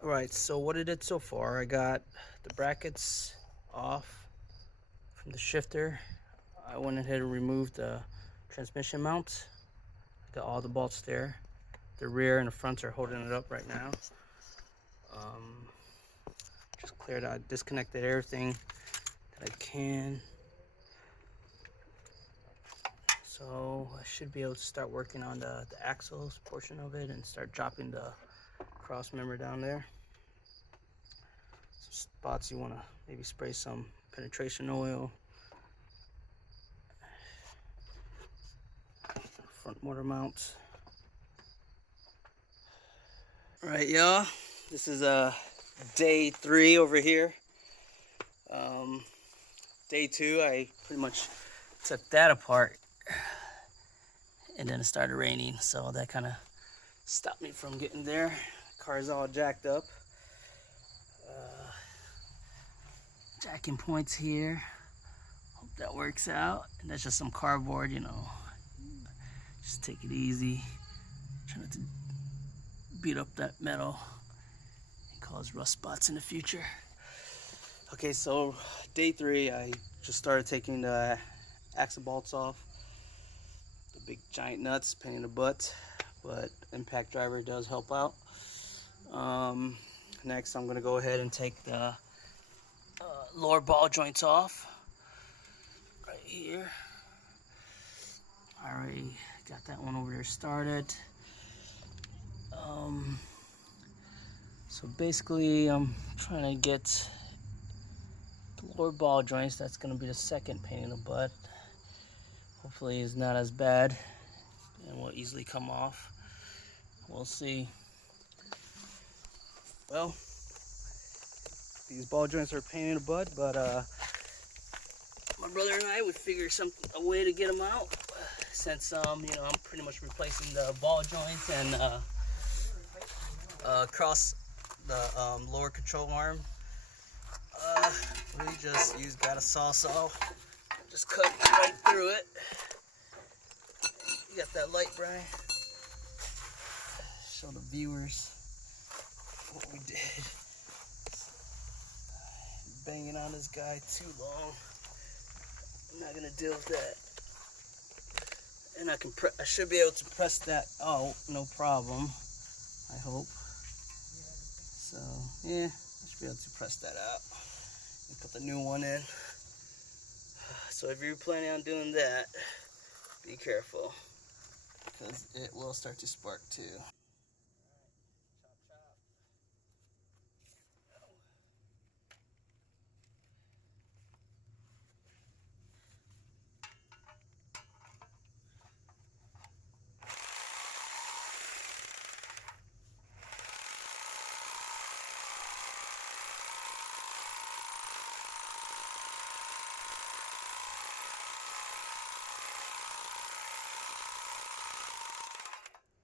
Alright, so what I did so far, I got the brackets off from the shifter. I went ahead and removed the transmission mount. Got all the bolts there. The rear and the fronts are holding it up right now. Um, just cleared out, disconnected everything that I can. So I should be able to start working on the axles portion of it and start dropping the cross member down there. Some spots you want to maybe spray some penetration oil. Front motor mounts. Alright, y'all, this is day 3 over here. Day 2 I pretty much took that apart and then it started raining, so that kind of stopped me from getting there. Car's all jacked up. Jacking points here. Hope that works out. And that's just some cardboard, you know. Just take it easy. Try not to beat up that metal and cause rust spots in the future. Okay, so day 3, I just started taking the axle bolts off. The big giant nuts, pain in the butt, but impact driver does help out. Next, I'm gonna go ahead and take the lower ball joints off right here. I already got that one over there started. So basically I'm trying to get the lower ball joints. That's going to be the second pain in the butt. Hopefully it's not as bad and will easily come off. We'll see. Well, these ball joints are a pain in the butt, but my brother and I would figure a way to get them out, since you know, I'm pretty much replacing the ball joints and across the lower control arm. We just got a saw, just cut right through it. You got that light, Brian? Show the viewers what we did. Banging on this guy too long. I'm not gonna deal with that. And I should be able to press that out, no problem. I hope. So yeah, I should be able to press that out and put the new one in. So if you're planning on doing that, be careful, because it will start to spark too.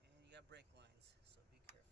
And you got brake lines, so be careful.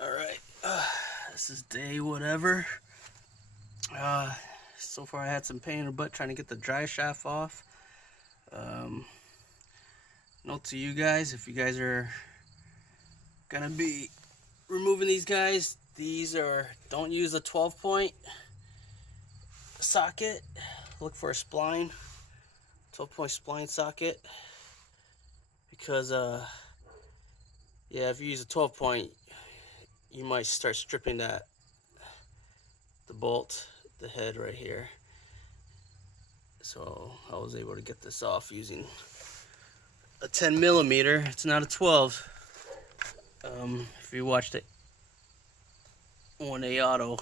Alright, this is day whatever. So far I had some pain in the butt trying to get the dry shaft off. Note to you guys, if you guys are gonna be removing these guys, don't use a 12-point socket. Look for a spline, 12-point spline socket, because yeah, if you use a 12-point, you might start stripping the bolt, the head right here. So I was able to get this off using a 10mm. It's not a 12. If you watched it 1A Auto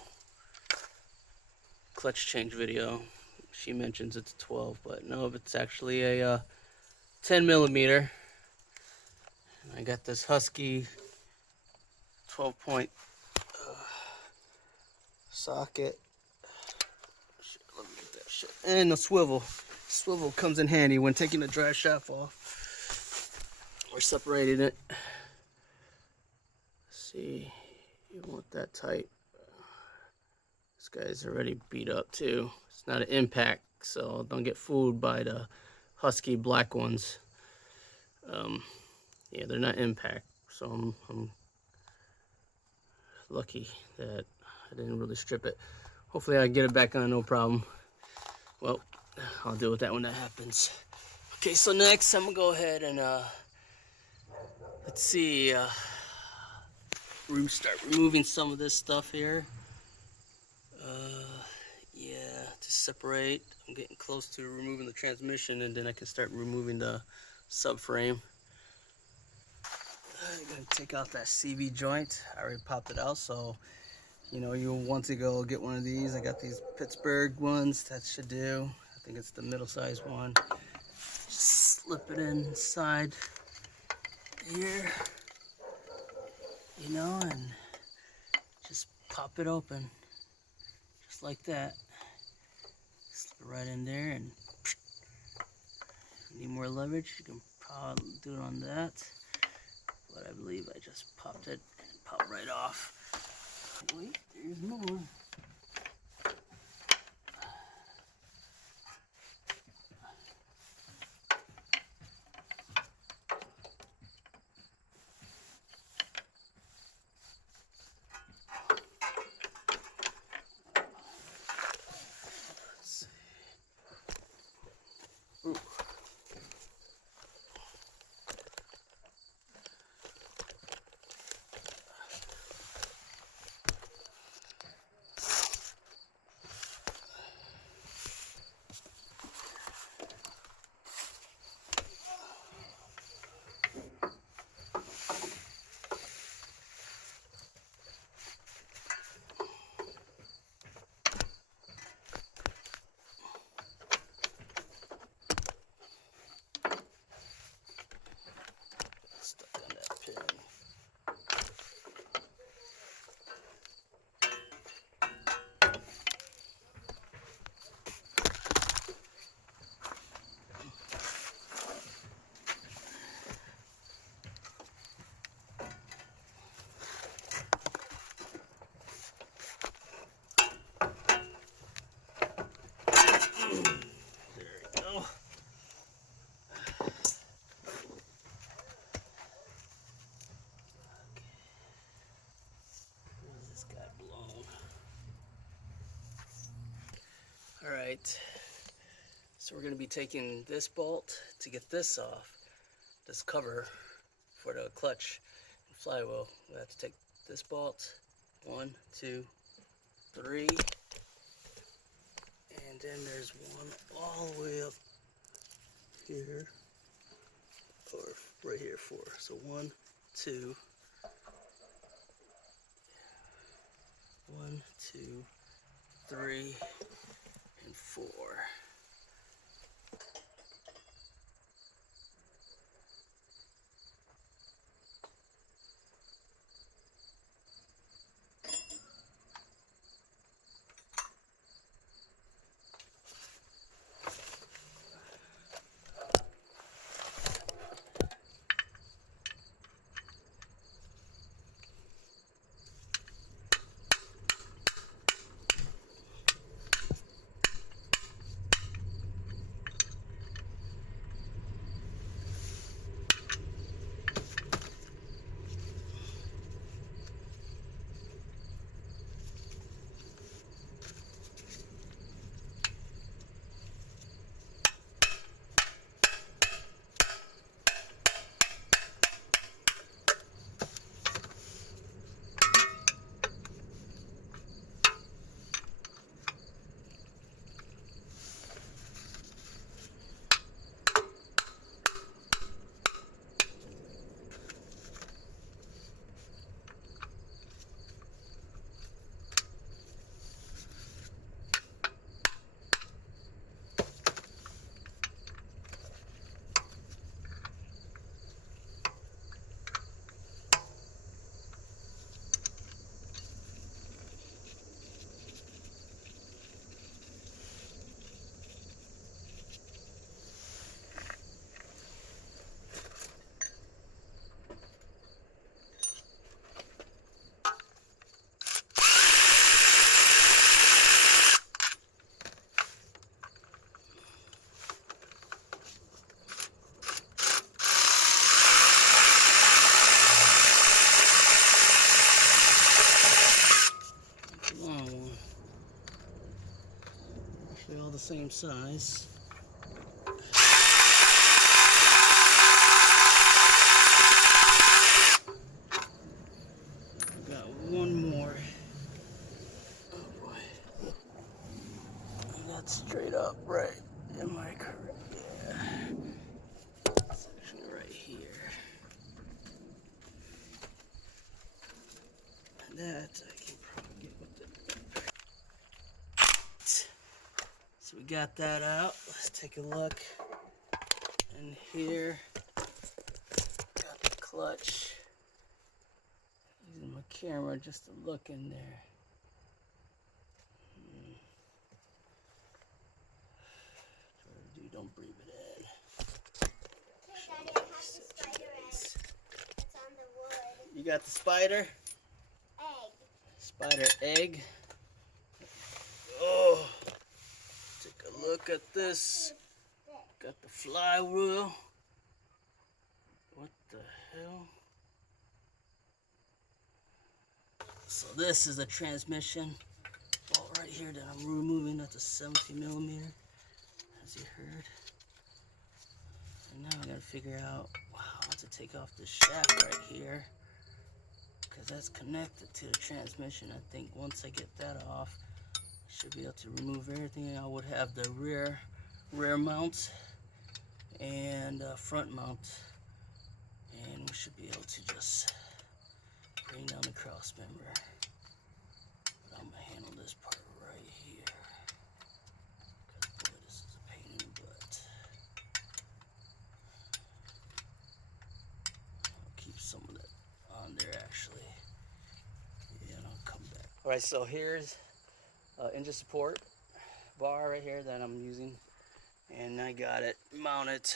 clutch change video, she mentions it's a 12, but no, it's actually a 10mm. I got this Husky 12-point socket. Shit, let me get that shit. And the swivel. Swivel comes in handy when taking the drive shaft off or separating it. See, you don't want that tight. This guy's already beat up too. It's not an impact, so don't get fooled by the Husky black ones. Yeah, they're not impact, so I'm lucky that I didn't really strip it. Hopefully I get it back on, no problem. Well, I'll deal with that when that happens. Okay, so next I'm gonna go ahead and let's see, start removing some of this stuff here. Yeah, to separate. I'm getting close to removing the transmission, and then I can start removing the subframe. I'm gonna take out that CV joint. I already popped it out, so you know you'll want to go get one of these. I got these Pittsburgh ones. That should do. I think it's the middle-sized one. Just slip it inside here, you know, and just pop it open, just like that. Slip it right in there, and if you need more leverage, you can probably do it on that. But I believe I just popped it and it popped right off. Wait, there's more. Stuck on that pin. Alright, so we're going to be taking this bolt to get this off, this cover for the clutch and flywheel. We have to take this bolt, 1, 2, 3, and then there's one all the way up here, or right here, 4. So 1, 2, 1, 2, 3, and 4. size. Got one more. Oh boy. And that's straight up, right? Am I correct? Yeah. It's actually right here. And that I can probably get with the. So we got that out. Let's take a look. And here, got the clutch. Using my camera just to look in there. Dude, don't breathe it in. Hey, Daddy, I have the spider egg. It's on the wood. You got the spider? Egg. Spider egg. Oh, take a look at this. Got the flywheel. What the hell? So this is a transmission bolt right here that I'm removing. That's a 17 millimeter, as you heard. And now I gotta figure out how to take off the shaft right here, because that's connected to the transmission. I think once I get that off, I should be able to remove everything. I would have the rear mount and front mount, and we should be able to just bring down the cross member. But I'm gonna handle this part right here, because boy, this is a pain in the butt. I'll keep some of that on there actually, and I'll come back. All right, so here's engine support bar right here that I'm using, and I got it mounted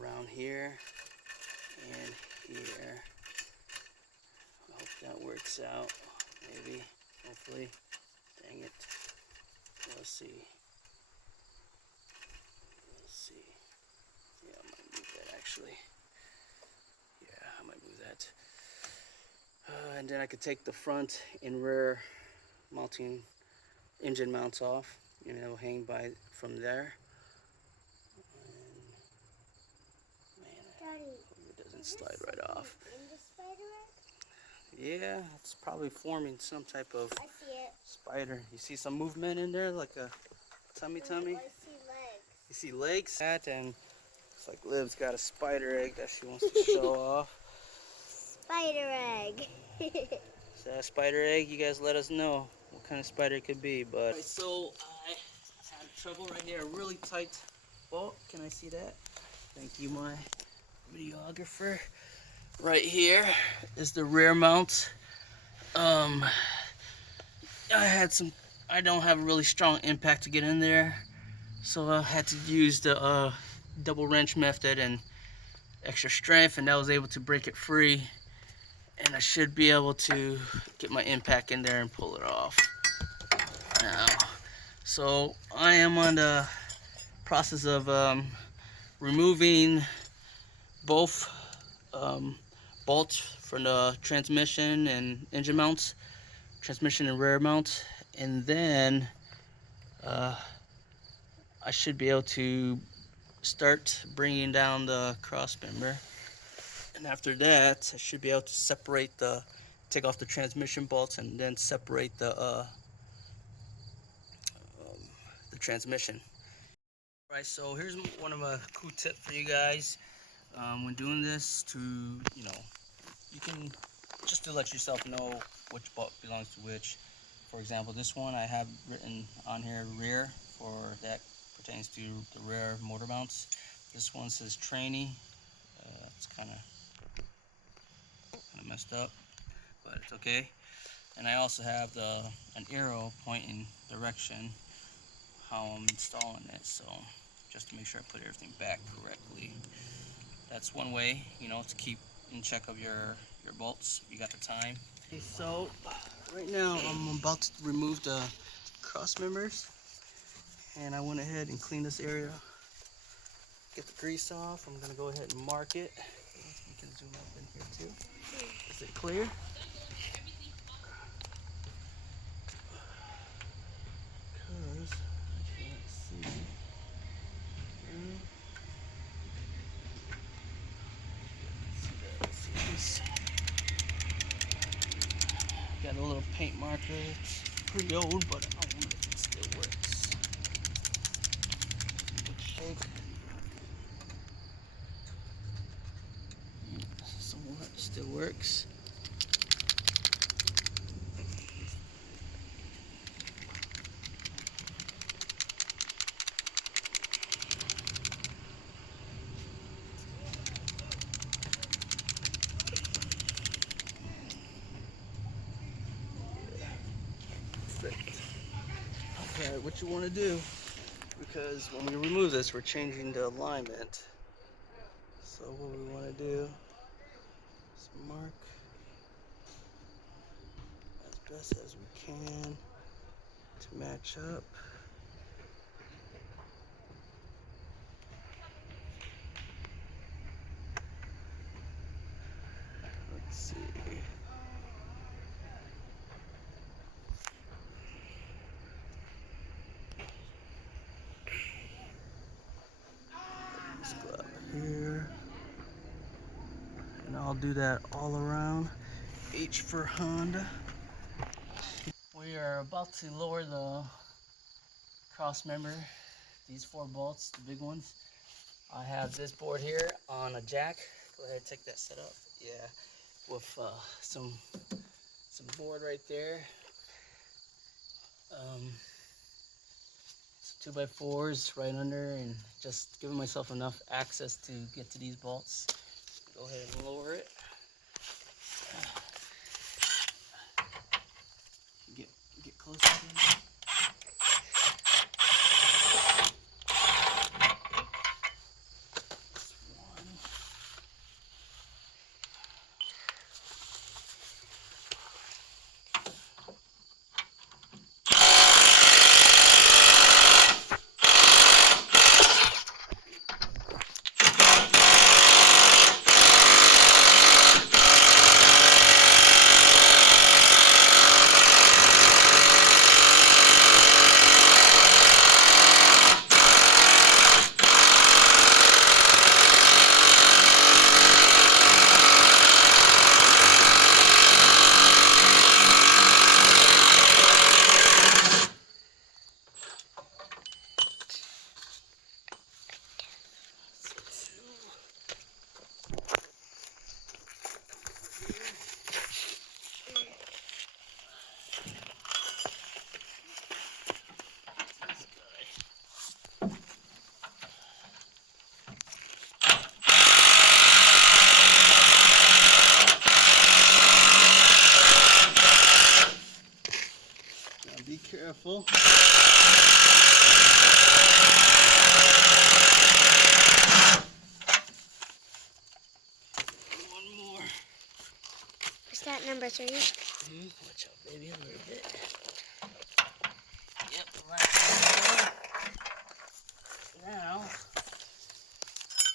around here and here. I hope that works out. Maybe, hopefully. Dang it. Let's see. Yeah, I might move that actually. Yeah, I might move that. And then I could take the front and rear mounting engine mounts off, and it'll hang by from there. Daddy, It doesn't slide right off. in the spider egg? Yeah, it's probably forming some type of I see it. spider. You see some movement in there, like a tummy? I see legs. You see legs? That, and it's like Liv's got a spider egg that she wants to show off. Spider egg. Is that a spider egg? You guys let us know what kind of spider it could be. But right, so I had trouble right here, a really tight bolt. Can I see that? Thank you, my videographer. Right here is the rear mount. I don't have a really strong impact to get in there, so I had to use the double wrench method and extra strength, and that was able to break it free, and I should be able to get my impact in there and pull it off now. So I am on the process of removing both bolts from the transmission and engine mounts, transmission and rear mounts, and then I should be able to start bringing down the cross member, and after that I should be able to separate take off the transmission bolts and then separate the transmission. Right, so here's one of a cool tip for you guys when doing this, to you can just to let yourself know which bolt belongs to which. For example, this one I have written on here rear, for that pertains to the rear motor mounts. This one says tranny. It's kind of messed up, but it's okay. And I also have an arrow pointing direction how I'm installing it, so just to make sure I put everything back correctly. That's one way, to keep in check of your bolts if you got the time. Okay, so right now I'm about to remove the cross members, and I went ahead and cleaned this area, get the grease off. I'm gonna go ahead and mark it. You can zoom up in here too. Is it clear? little paint marker. It's pretty old, but I don't know if it still works. Good shake. Yeah, somewhat still works. Okay, what you want to do, because when we remove this, we're changing the alignment. So what we want to do is mark as best as we can to match up. Let's see. Let's go up here. And I'll do that all around. H for Honda. We are about to lower the cross member, these 4 bolts, the big ones. I have this board here on a jack. Go ahead and take that set up. Yeah, with some board right there. Some 2x4s right under, and just giving myself enough access to get to these bolts. Go ahead and lower it. Get closer to it. Be careful. One more. Is that number 3? Watch out, baby, a little bit. Yep, last one. Now,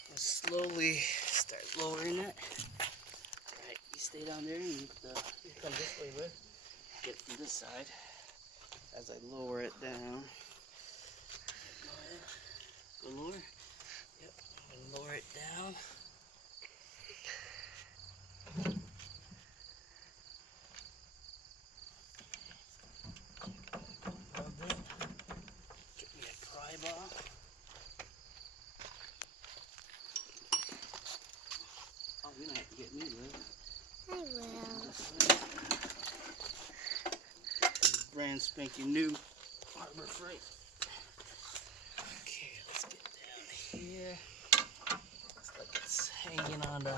we'll slowly start lowering it. Alright, you stay down there and you come this way, bud. Get from this side. As I lower it down. Go ahead. Go lower. Yep. And lower it down. Get me a pry bar. Oh, you don't have to get me, Liv. I will. Brand spanking new Harbor Freight. Okay, let's get down here. Looks like it's hanging on the.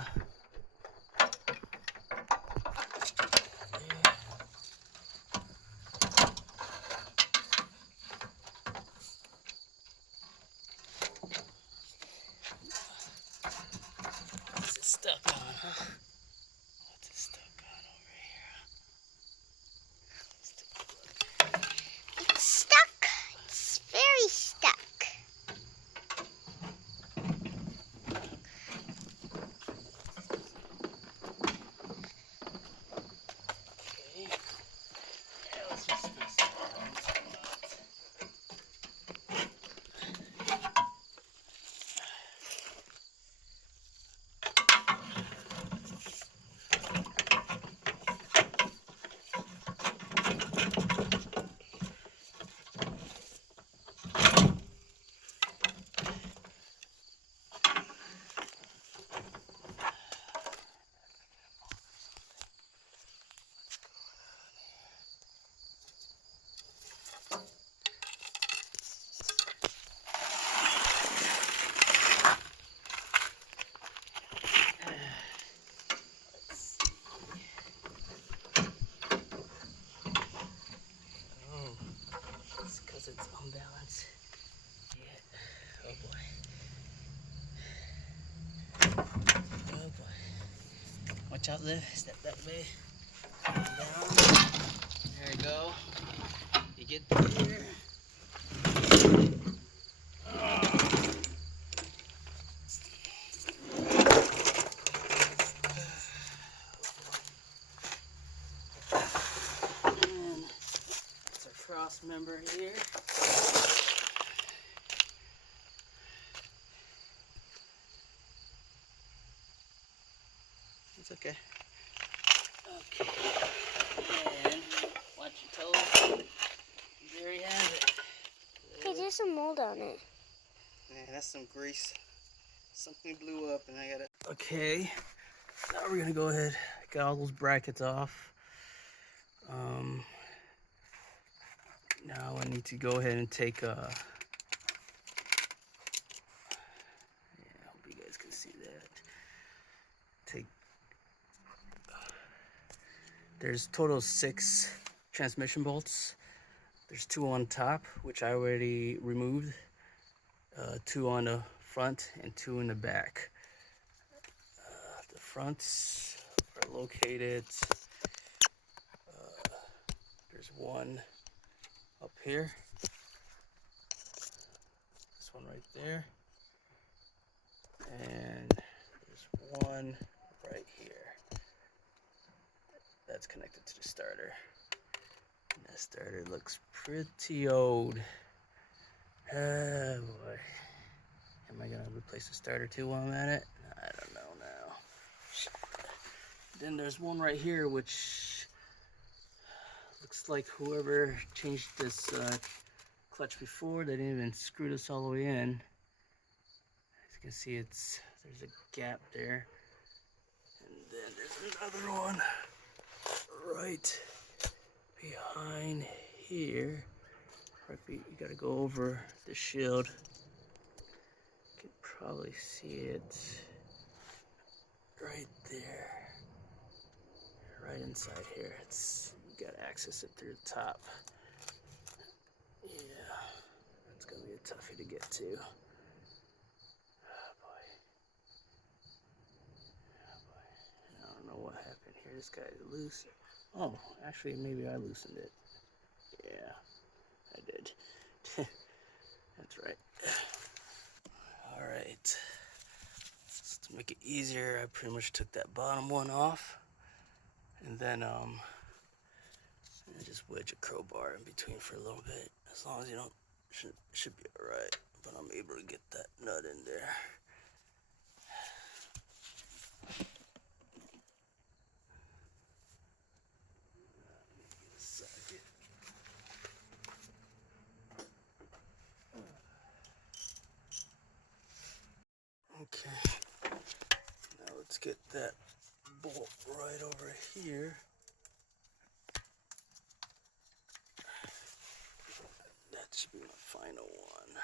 What's it stuck on, huh? What's it stuck on over here? It's stuck. It's very stuck. Okay. Yeah, let's just fix it. Watch out, Liv. Step that way. Down. There you go. You get there. And it's our cross member here. It's okay. Okay. And watch your toes. There you have it. Hey, there's some mold on it. Yeah, that's some grease. Something blew up and I gotta... Okay. Now we're gonna go ahead. Get all those brackets off. Now I need to go ahead and take yeah, I hope you guys can see that. There's total 6 transmission bolts. There's 2 on top, which I already removed. 2 on the front and 2 in the back. The fronts are located. There's one up here. This one right there. And there's one right here. That's connected to the starter. And that starter looks pretty old. Oh boy. Am I gonna replace the starter too while I'm at it? I don't know now. Then there's one right here which looks like whoever changed this clutch before, they didn't even screw this all the way in. As you can see, there's a gap there. And then there's another one right behind here. You gotta go over the shield. You can probably see it right there, right inside here. You gotta access it through the top. Yeah, it's gonna be a toughie to get to. Oh boy. Oh boy. I don't know what happened here. This guy's loose. Oh, actually, maybe I loosened it. Yeah, I did. That's right. All right. So to make it easier, I pretty much took that bottom one off, and then I just wedge a crowbar in between for a little bit. As long as you don't, should be all right. But I'm able to get that nut in there. Okay, now let's get that bolt right over here. That should be my final one.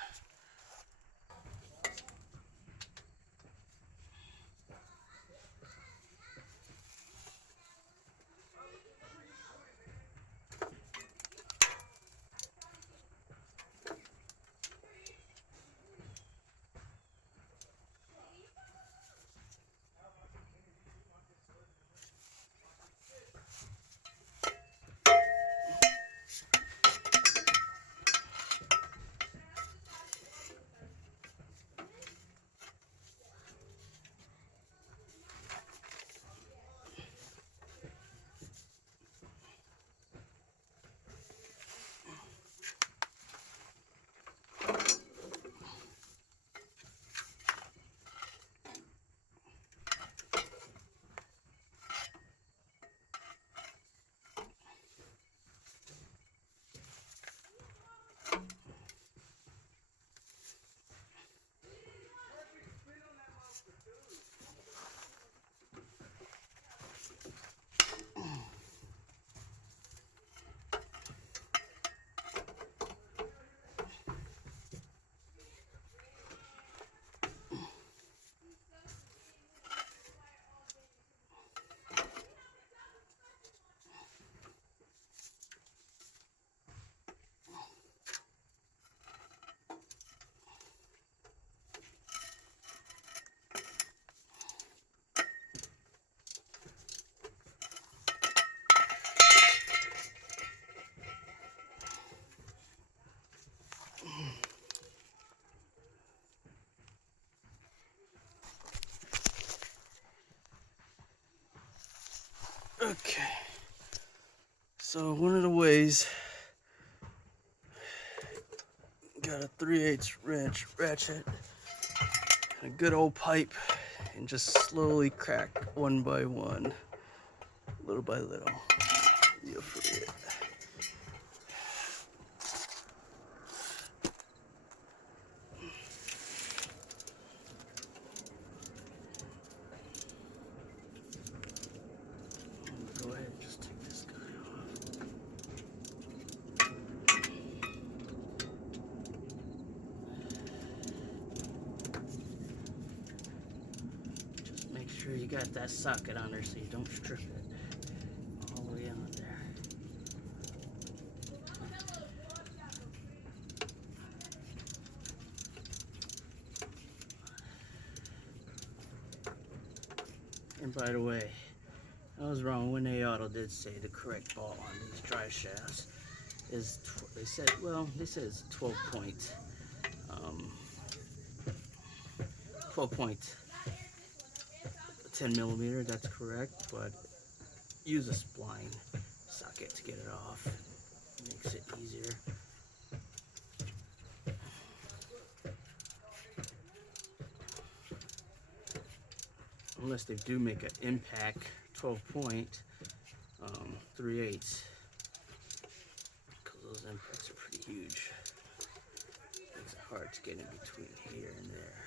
Okay. So one of the ways, got a 3/8 wrench ratchet, a good old pipe, and just slowly crack one by one, little by little. You'll free it. Go ahead and just take this guy off. Just make sure you got that socket on there so you don't strip it all the way on there. And by the way, I was wrong. Winne Auto did say the correct ball on these drive shafts is, they said it's 12 point, 10 millimeter. That's correct, but use a spline socket to get it off. Makes it easier. Unless they do make an impact 12 point 3/8, because those impacts are pretty huge. It's hard to get in between here and there.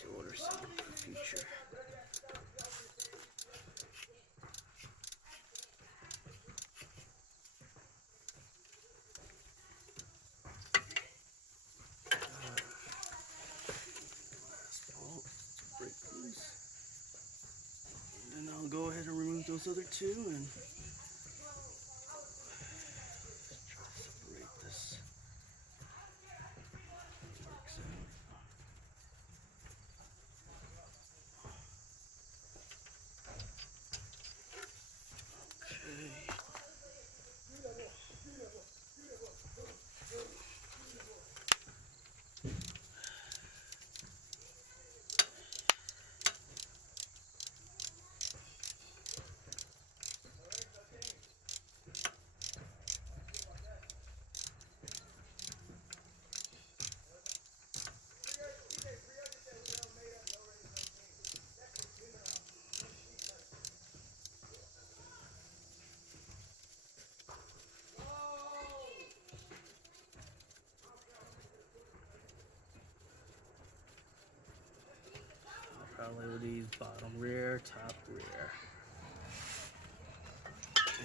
To order some for future. I'll go ahead and remove those other two and try to separate this. Works out. Okay. Probably with these bottom rear, top rear.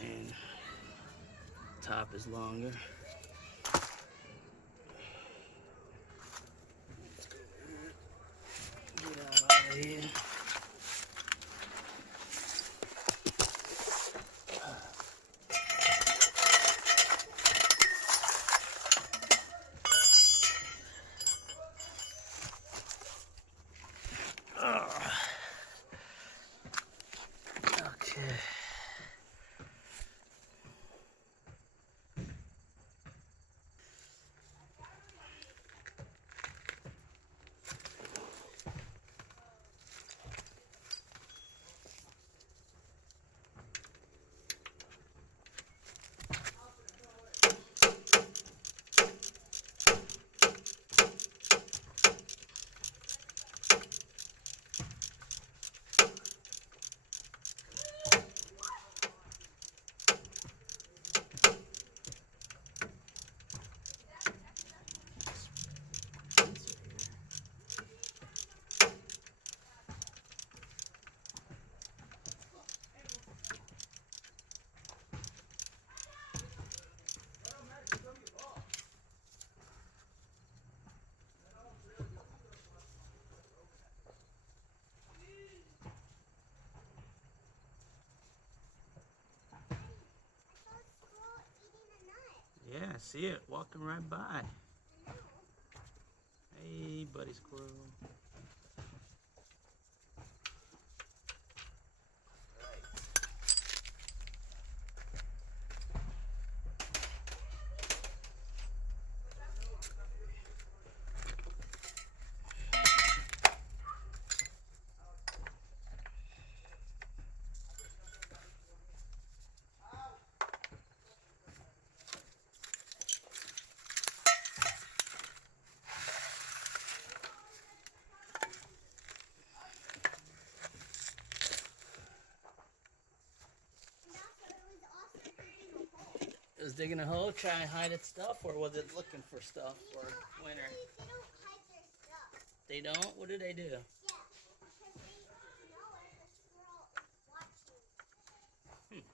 And top is longer. Let's go ahead. Get out of here. Okay. Yeah, I see it walking right by. Hey, buddy squirrel. just digging a hole, trying to hide its stuff, or was it looking for stuff for winter? They don't hide their stuff. They don't? What do they do? Yeah, because they know if a squirrel is watching. Hmm.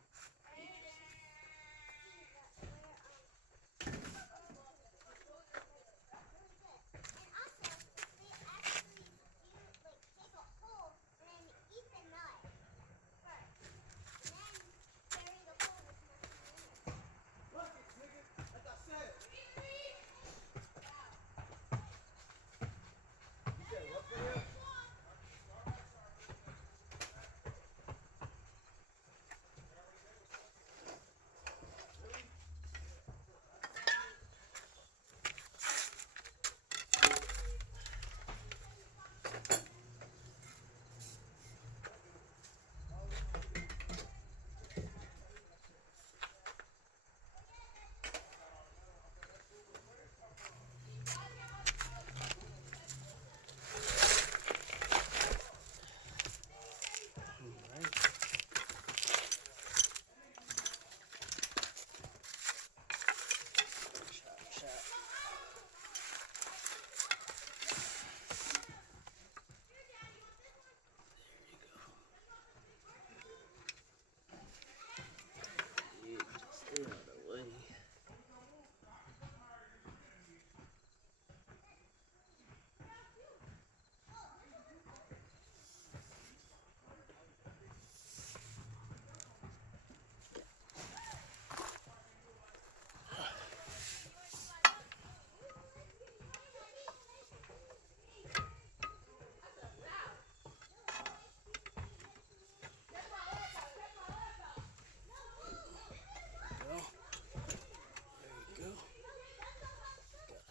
Stay out of the way.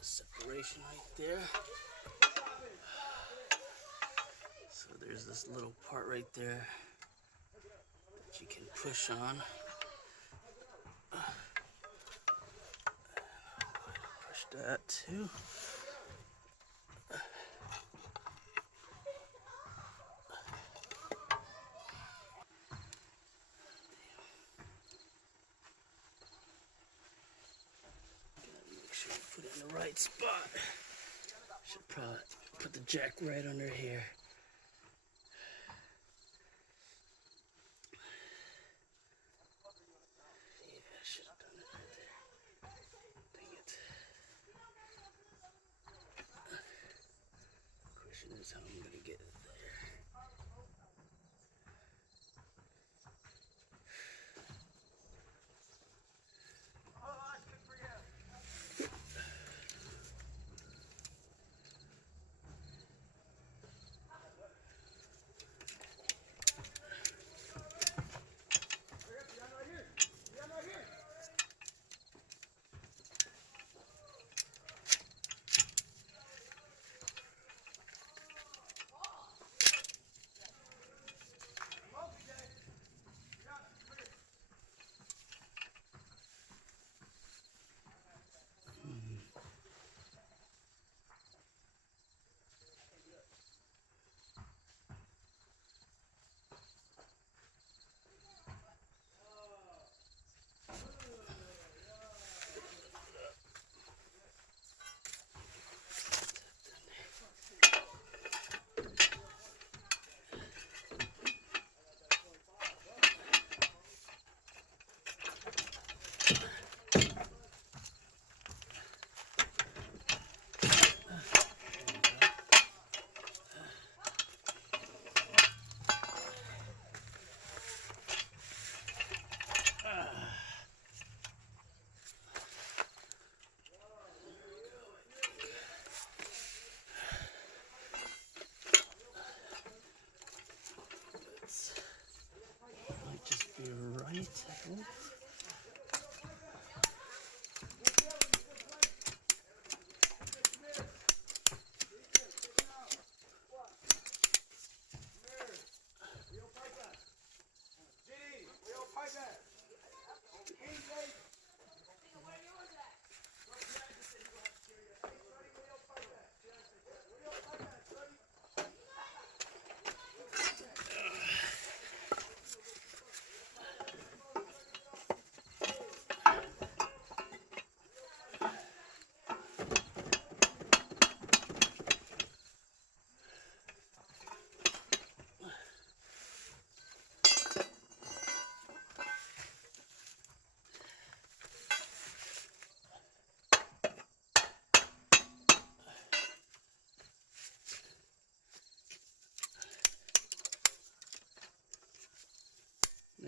Separation right there. So there's this little part right there that you can push on. Push that too. Make sure you put it in the right spot. Should probably put the jack right under here. Yeah, I should have done it right there. Dang it. Question is how I'm gonna get it there.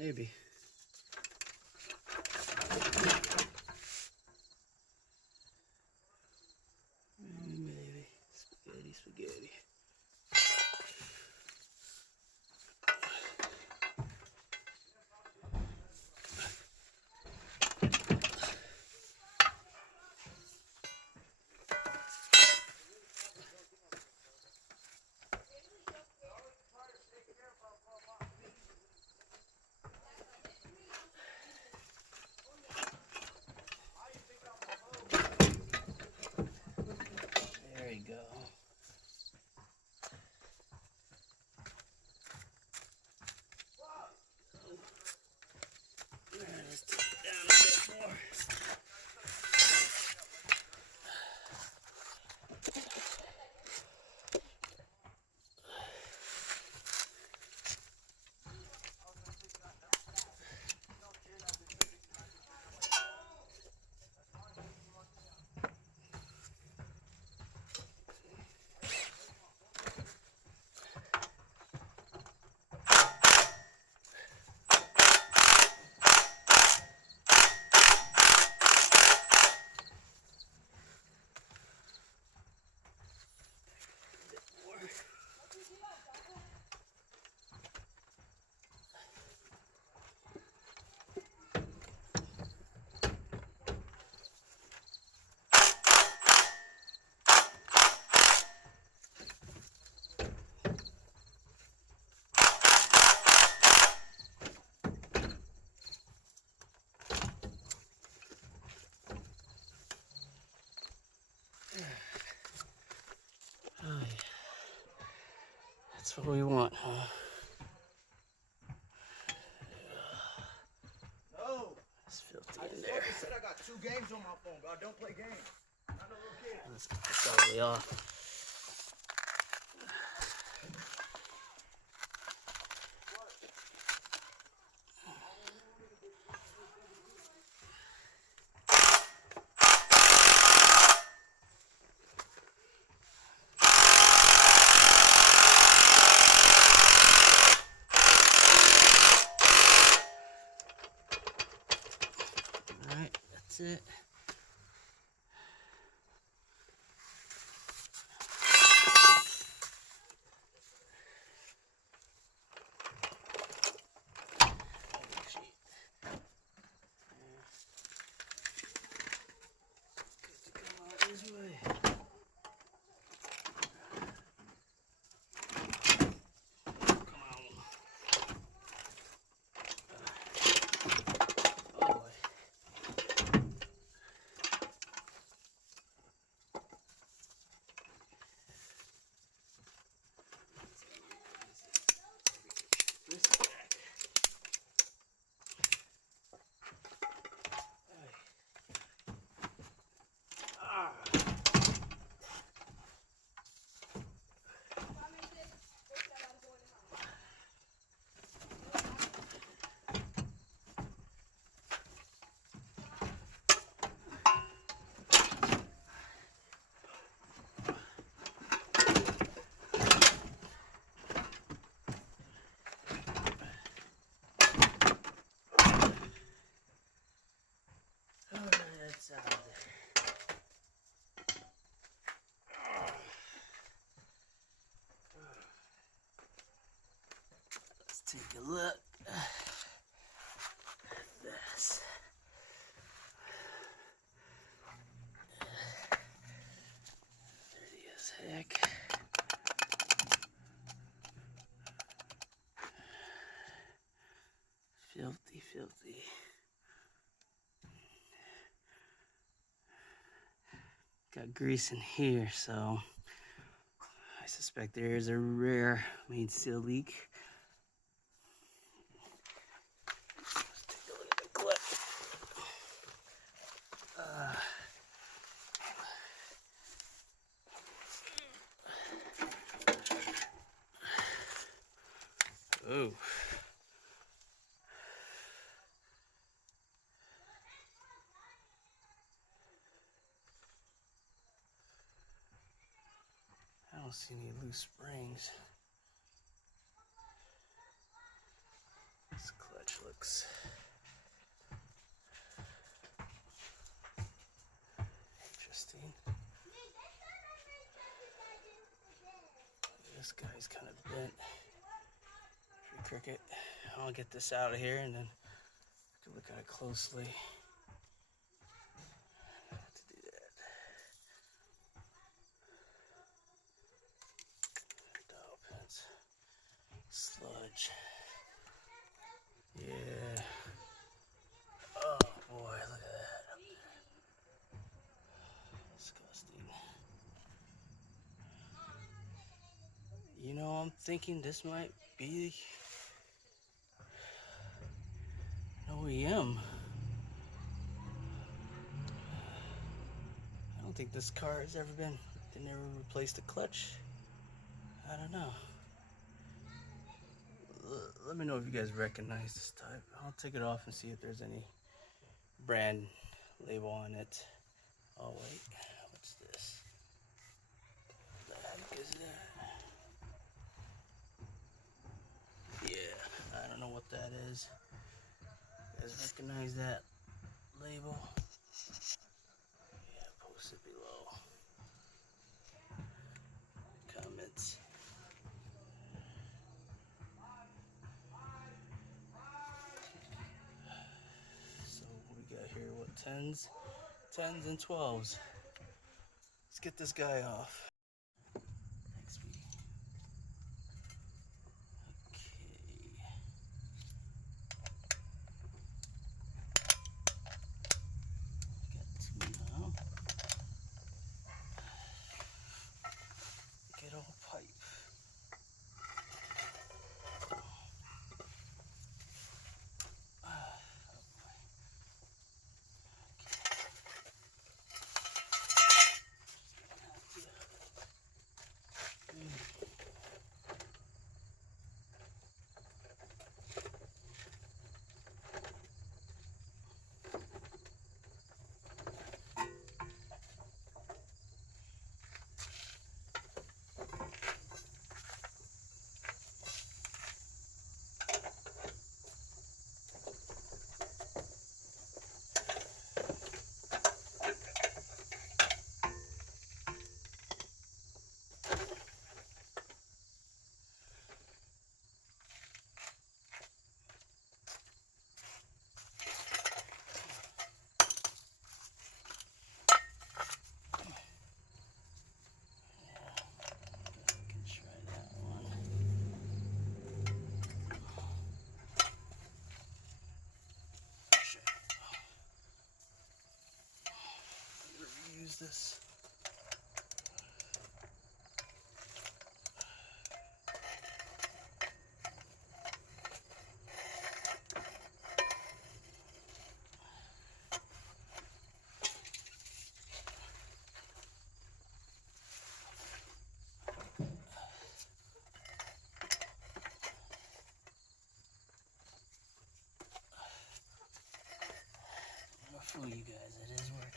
Maybe. Maybe. Spaghetti, spaghetti. There you go. Alright, let's take it down a bit more. Oh yeah. That's what we want, huh? No. It's filthy I in just there. fucking said I got 2 games on my phone, but I don't play games. I'm not a little kid. Let's get this all the way off. Alright, that's it. This way. Come on. Oh boy. This back. Ah. That's out of there. Let's take a look at this. Dirty as heck. Filthy, filthy. Got grease in here, so I suspect there is a rare main seal leak. Let's take a look at the clip. Oh. I don't see any loose springs. What's the clutch look box. Interesting. This guy's kind of bent. Tree cricket. I'll get this out of here and then I can look at it closely. To do that. Dial pins. Sludge. Yeah. Oh boy, look at that up there. Disgusting. You know, I'm thinking this might be an OEM. I don't think this car has ever been, they never replaced a clutch. I don't know. Let me know if you guys recognize this type. I'll take it off and see if there's any brand label on it. Oh wait, what's this? What the heck is that? Yeah, I don't know what that is. You guys recognize that label? Yeah, post it below. Comments. So what we got here? What, 10s? 10s and 12s. Let's get this guy off. Thanks, sweetie. Okay. Got two now. Get old pipe. This. I'm gonna fool you guys, it is working.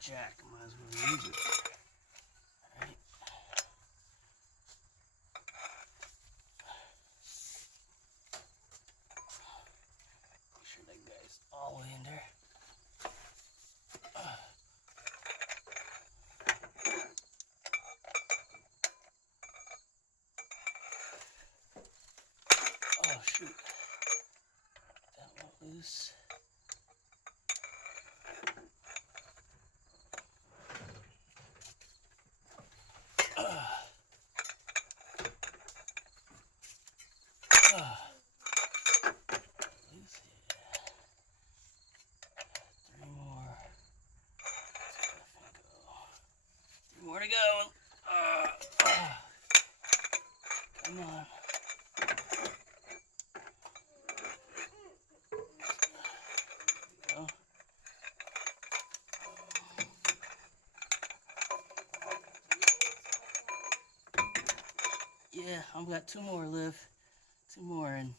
Jack, might as well use it. Alright. Make sure that guy's all the way in there. Oh shoot. That went loose. Three more to go. Ah, come on. Go. Yeah, I've got 2 more, Liv. 2 more, and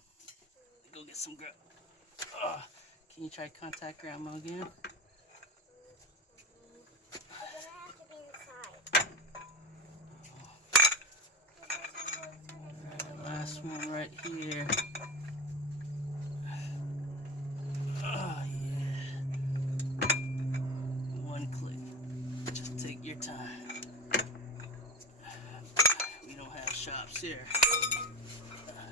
go get some grub. Can you try to contact Grandma again? You're gonna have to be inside. Alright, last one right here. Oh, yeah. 1 click. Just take your time. We don't have shops here. Alright.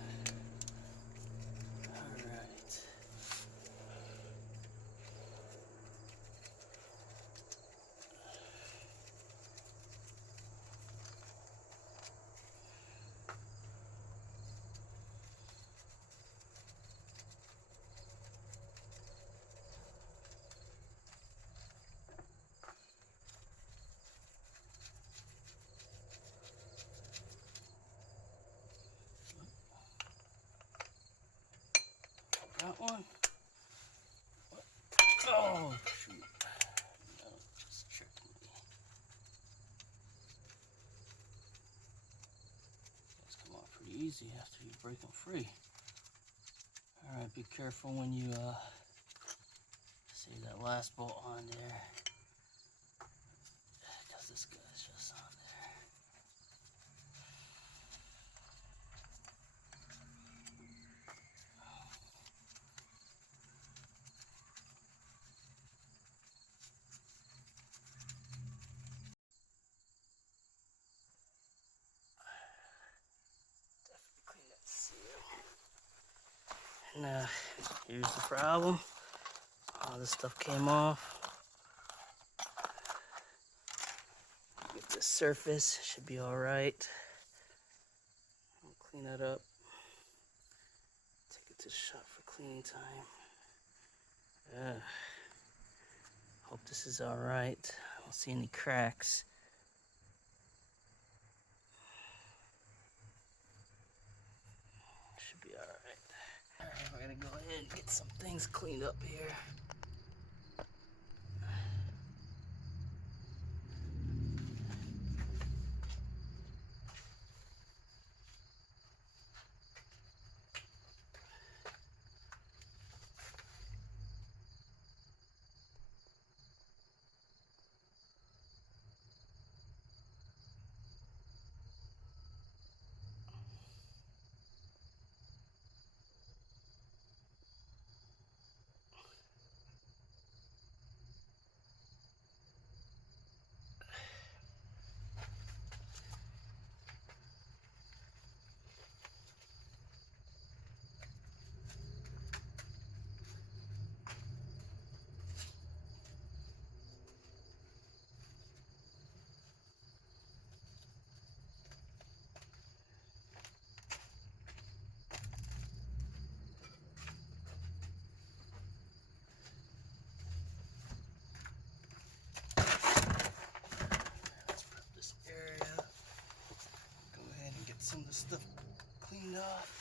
Got one? What? Oh, shoot. No, just tricked me. Those come off pretty easy after you break them free. Alright, be careful when you save that last bolt on there. Because this guy's just on there. Definitely clean that seal. And here's the problem. All this stuff came off. Get this surface, should be alright. I'll clean that up. Take it to the shop for cleaning time. Hope this is alright. I don't see any cracks. Should be alright. Alright, we're gonna go ahead and get some things cleaned up here. Let's prep this area. Go ahead and get some of the stuff cleaned off.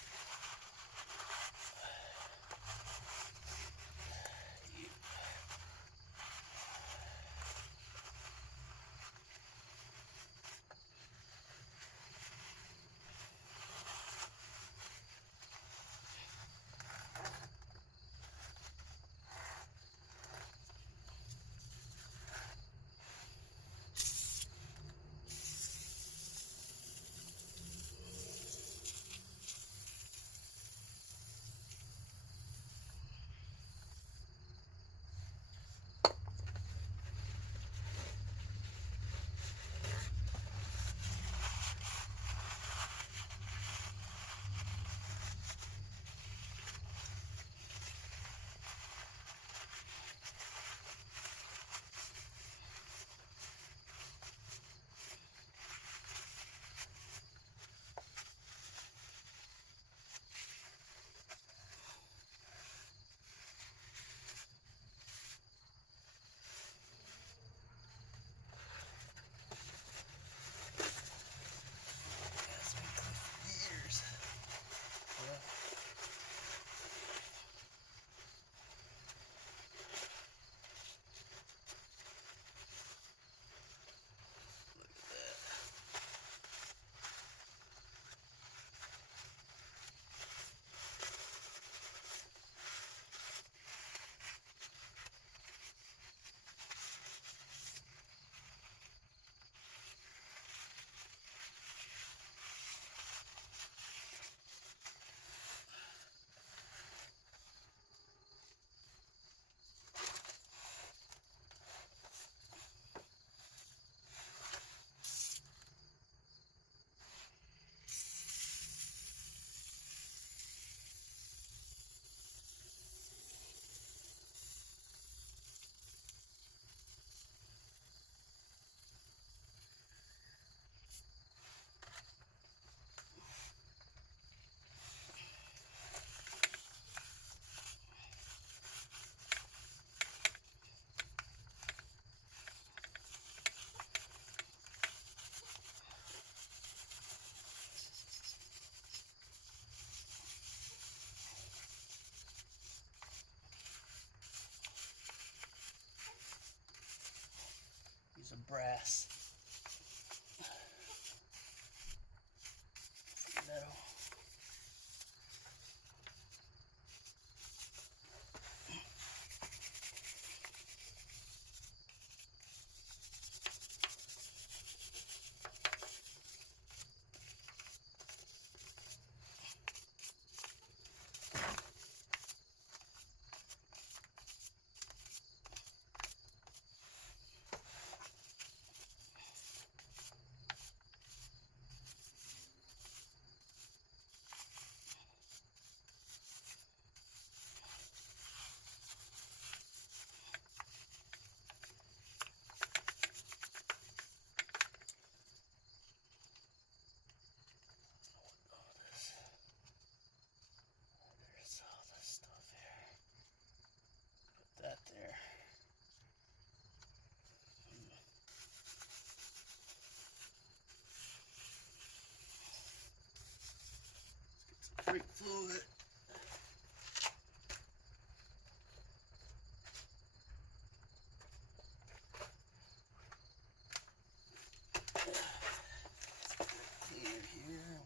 brass. Metal. There's all this stuff here. Put that there. Let's get some brake fluid. Clear here.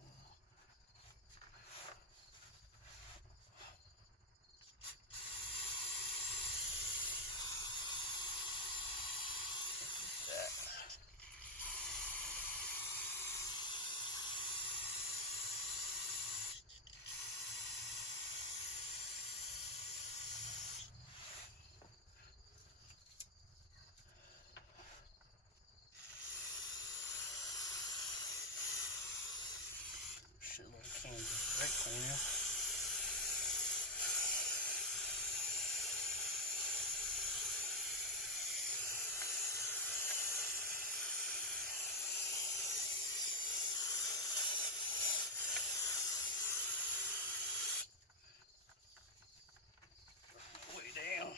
Shitload of cans of brake cleaner. Way down.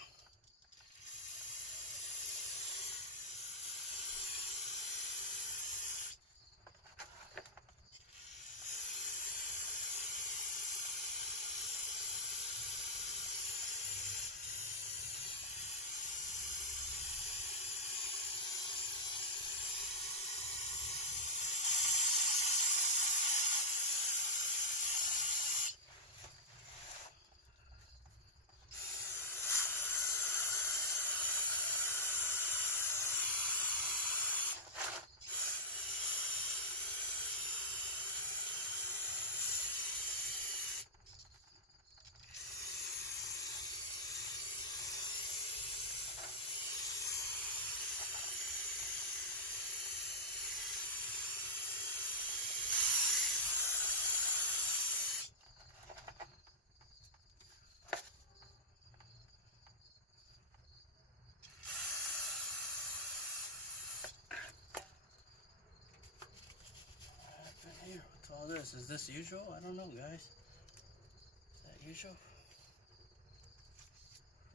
Here, what's all this? Is this usual? I don't know, guys. Is that usual?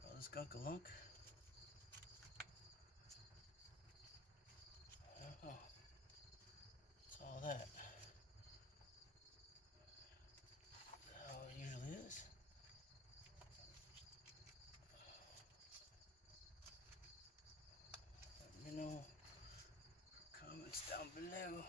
All this gunk-a-lunk? I don't know. What's all that? Is that how it usually is? Let me know. Comments down below.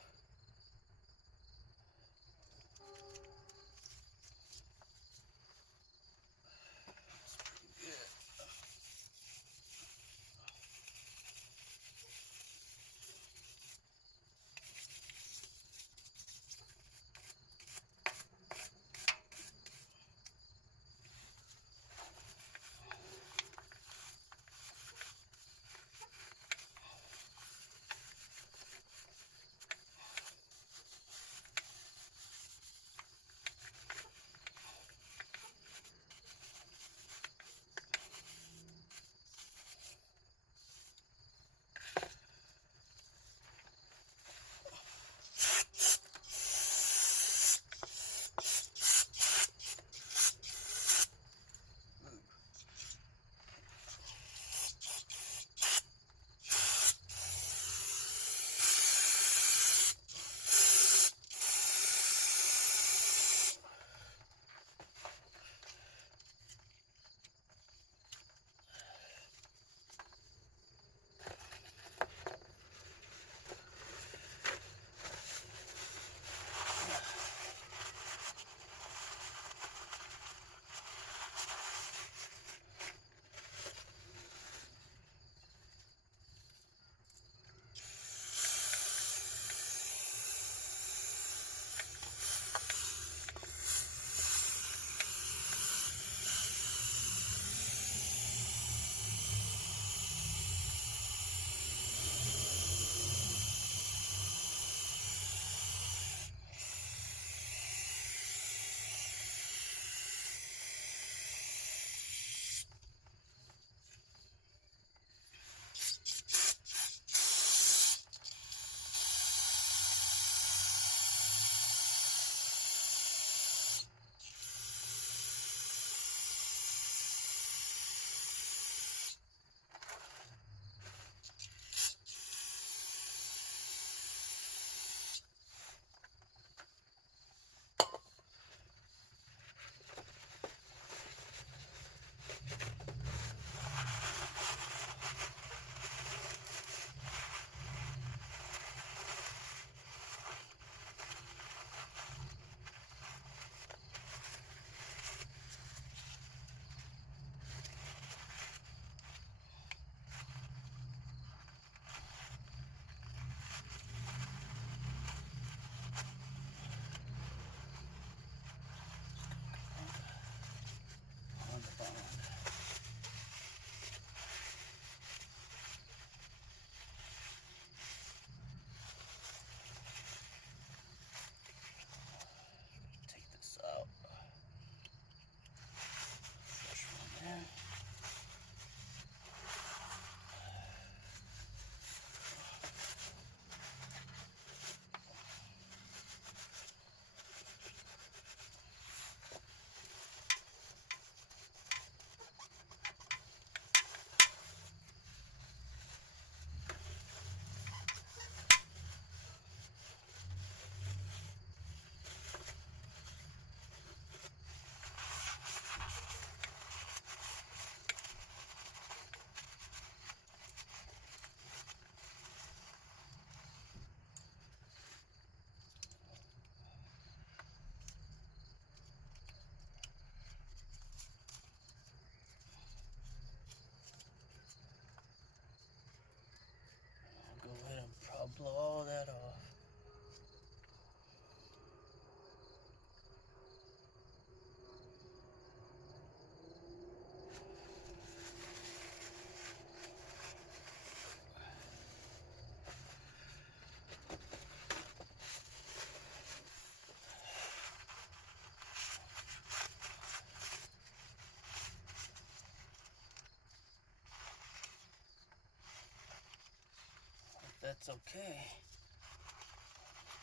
that's okay.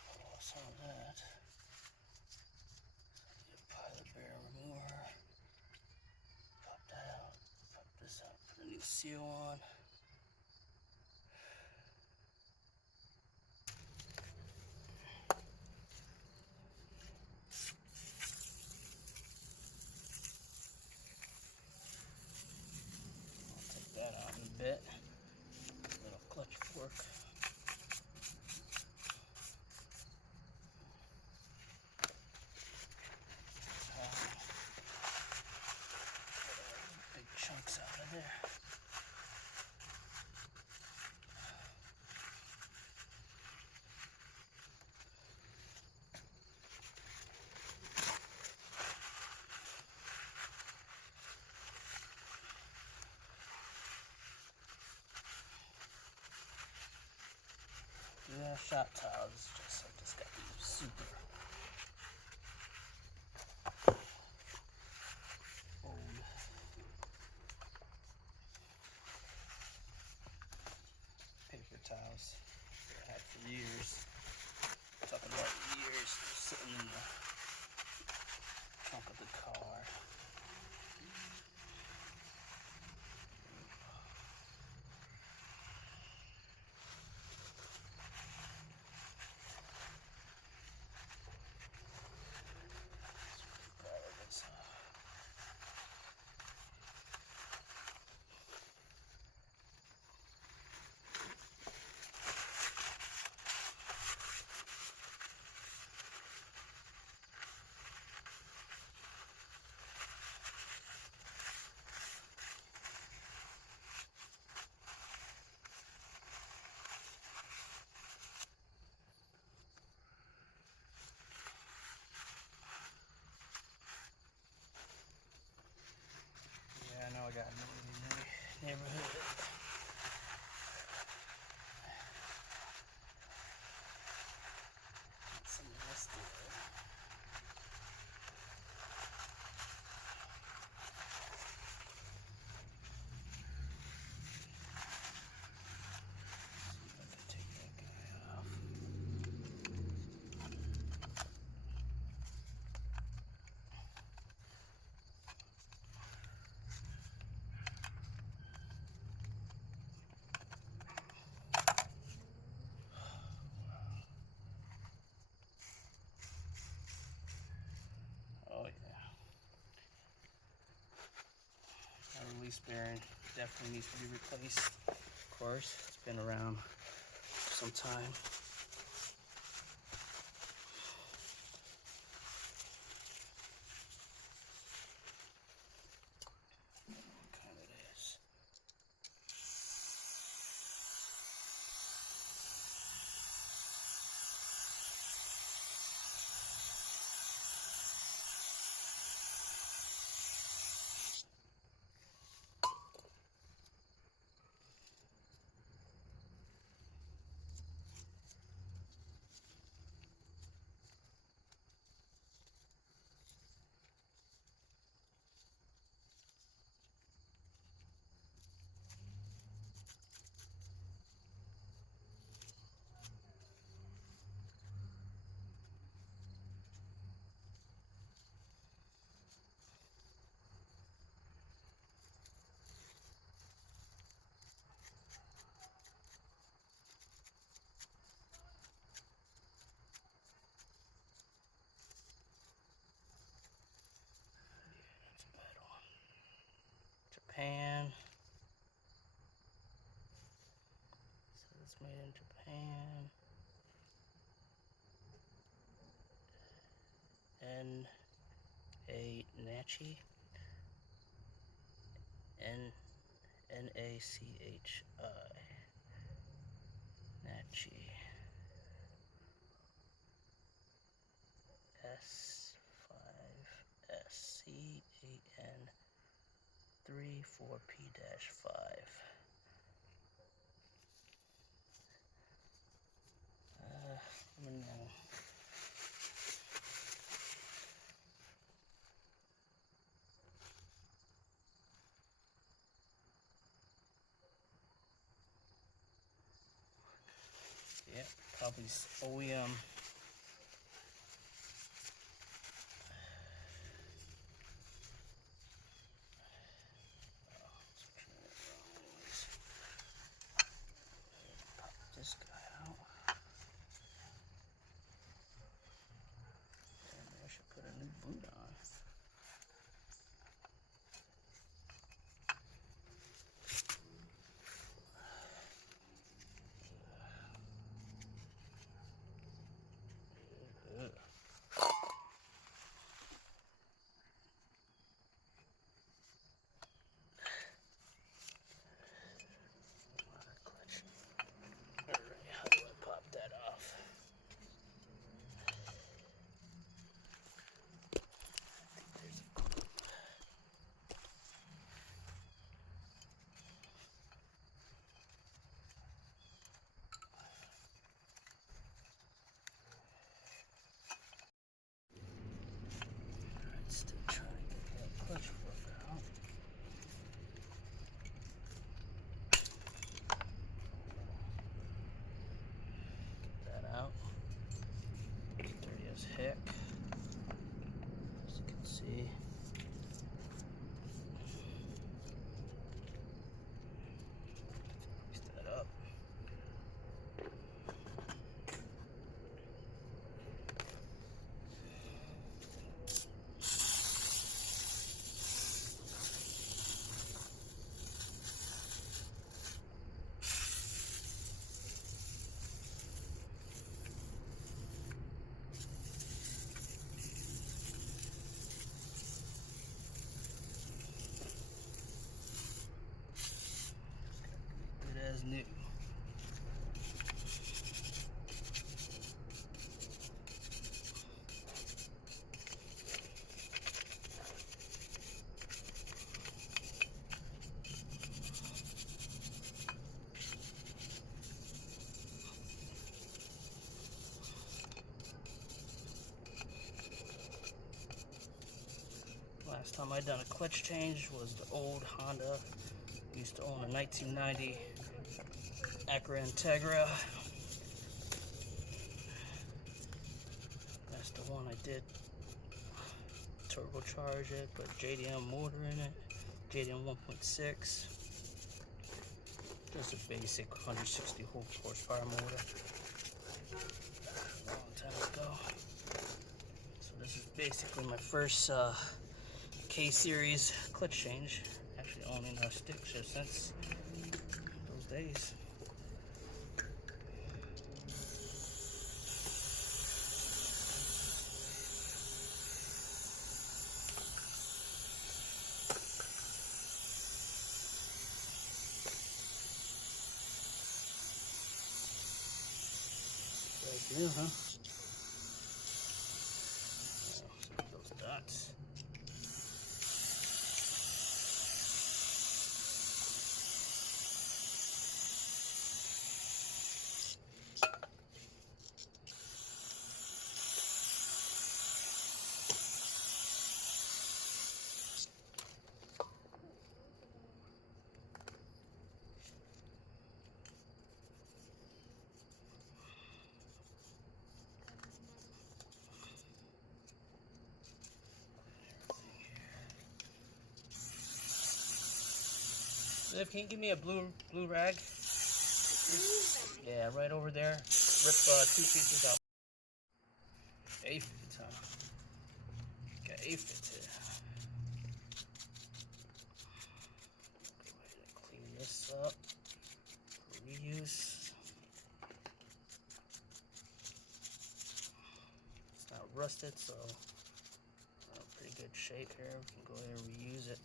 Pull off some of that. Pilot bearing remover. Pop that out. Pop this out. Put a new seal on. I'll take that out in a bit. Little clutch fork. Big chunks out of there. Yeah, shot tiles is just like this got to be super old. Paper towels that I had for years. Talking about years, sitting in the trunk of the car. Yeah, I know I got a new neighborhood. Some of this there. See if I can take that guy off. Oh yeah. That release bearing definitely needs to be replaced. Of course, it's been around for some time. What kind it is? It's a bad one. Japan. So it's made in Japan. Nachi. Nachi. Nachi. S5SCAN 34P-5. Let me know. Probably OEM. Pop this guy out. And I should put a new boot on. How do I pop that off? Alright, still trying to get that clutch plug out. Get that out. Dirty as heck. As you can see. Fix that up. Good as new. Last time I done a clutch change was the old Honda. I used to own a 1990 Acura Integra. That's the one I did turbocharge it, put JDM motor in it, JDM 1.6. Just a basic 160 horsepower motor. A long time ago. So this is basically my first K-Series clutch change. Actually owning a stick shift since those days. Right new, huh? Yeah, those dots. Liv, can you give me a blue rag? Yeah, right over there. Rip 2 pieces out. Aphids, huh? Got aphids here. Go ahead and clean this up. Reuse. It's not rusted, so pretty good shape here. We can go ahead and reuse it.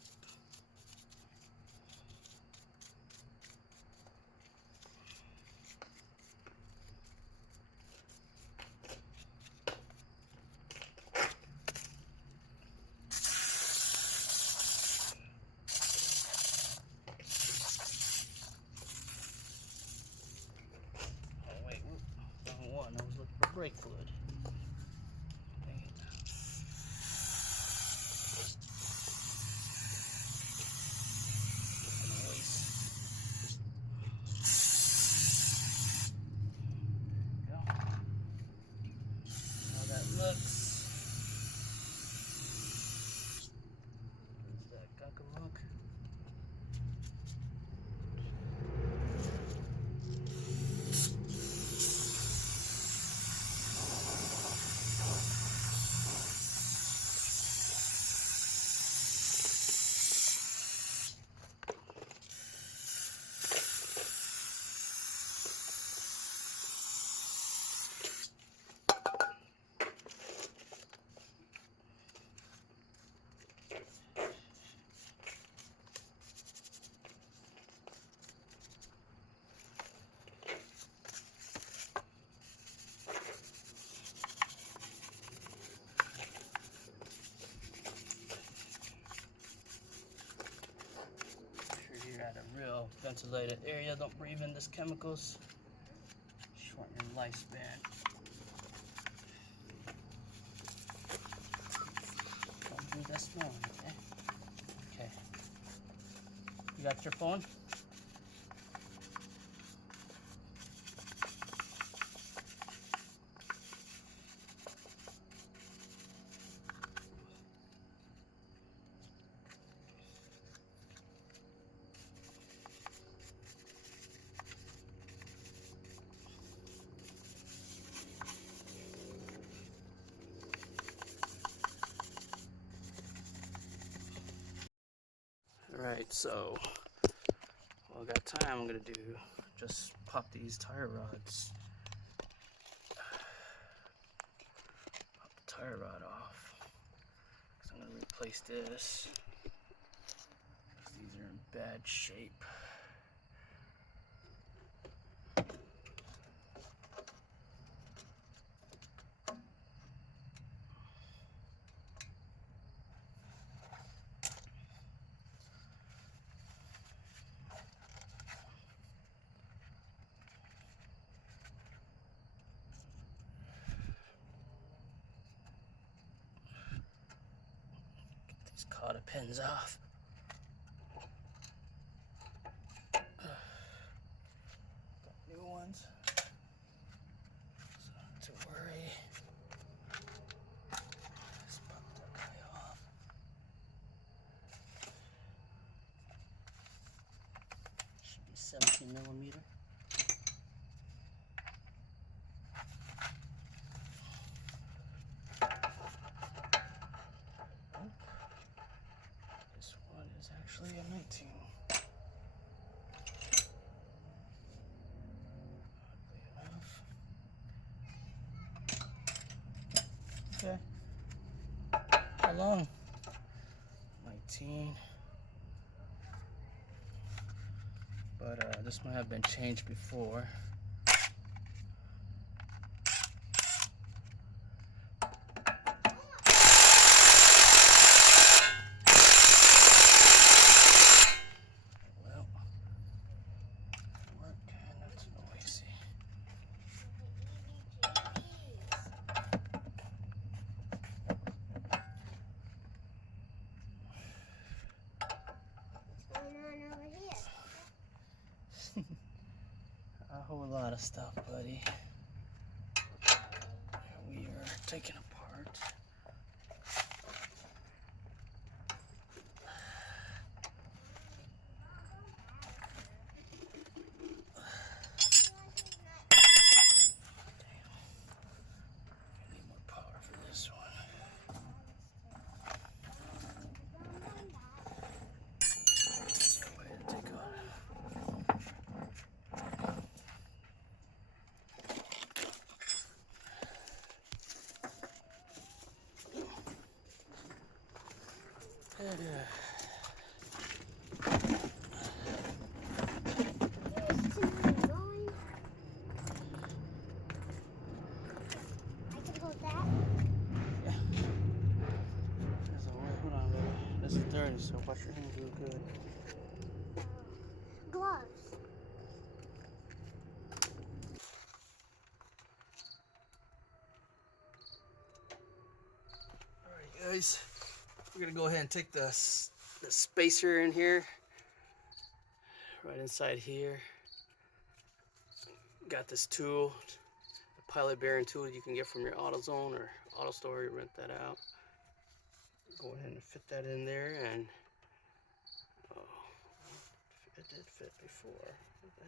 I was looking for brake fluid. Dang it. Noise. There we go. real ventilated area. Don't breathe in these chemicals. Shorten your lifespan. Don't breathe that smell, okay? Okay. You got your phone? Alright, so while I got time, I'm gonna do just pop these tire rods. Pop the tire rod off. Because I'm gonna replace this. Because these are in bad shape. These cotter pins off. Got new ones, so not to worry. Let's pop that guy off. Should be 17 millimeter. This one is actually a 19. Okay. How long? 19. But this might have been changed before. Well, work, and that's noisy. What's going on over here? A whole lot of stuff, buddy. We are taking apart. I need more power for this one. There's no way to take on. There's two going. I can hold that. There's a way. Hold on, baby. This is dirty, so wash your hands real good. Gloves. Alright, guys. We're gonna go ahead and take the spacer in here. Right inside here. Got this tool, the pilot bearing tool you can get from your AutoZone or AutoStore. You rent that out. Go ahead and fit that in there, and oh, it did fit before. What the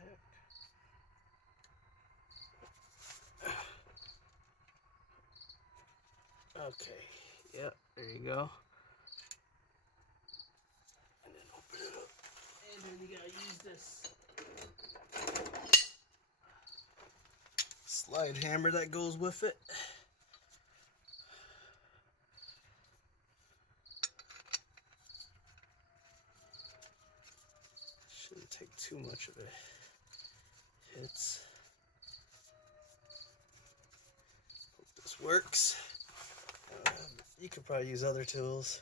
heck? Okay, yep, there you go. And then open it up, and then you gotta use this slide hammer that goes with it. Shouldn't take too much of it. Hits. Hope this works. You could probably use other tools.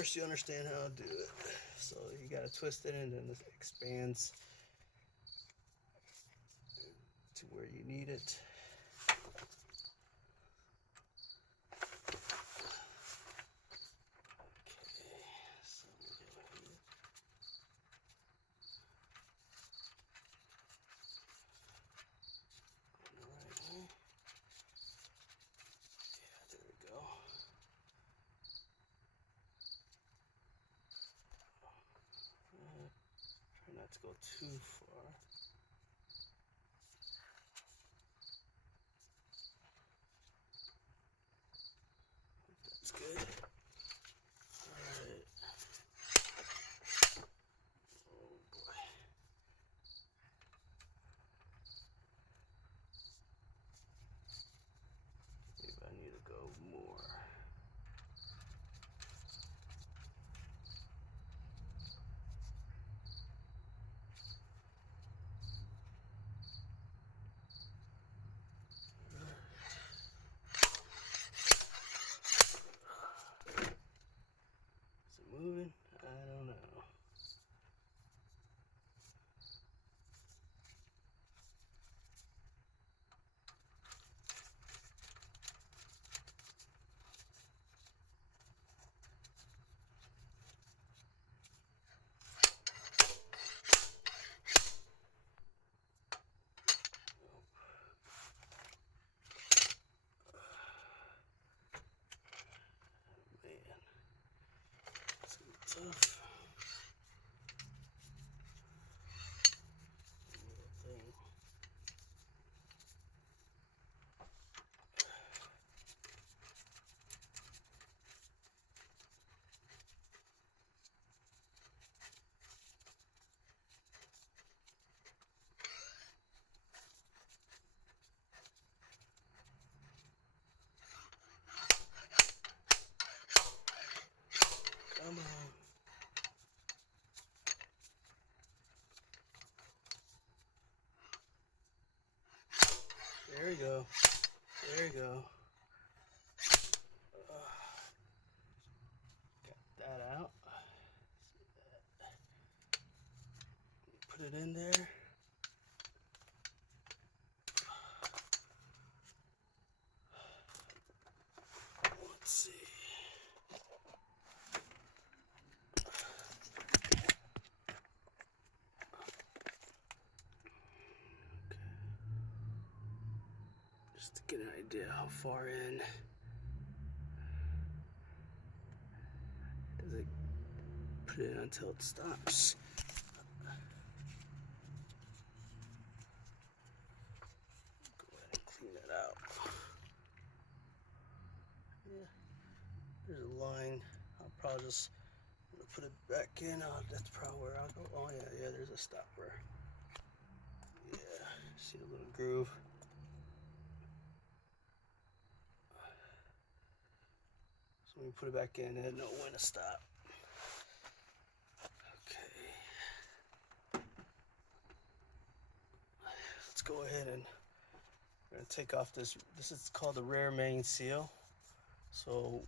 first you understand how to do it. So you gotta twist it and then it expands to where you need it. Try not to go too far. That's good. Alright. Oh boy. Maybe I need to go more. Is it moving? I don't know. Man, it's gonna be tough. Little thing. Come on. There we go. There we go. Got that out. See that? Put it in there. Let's see. Just to get an idea how far in. Does it put it until it stops? Go ahead and clean that out. Yeah, there's a line. I'll probably just put it back in. Oh, that's probably where I'll go. Oh yeah, there's a stopper. Yeah, see a little groove. So when you put it back in, I know when to stop. Okay. Let's go ahead and I'm gonna take off this. This is called the rear main seal. So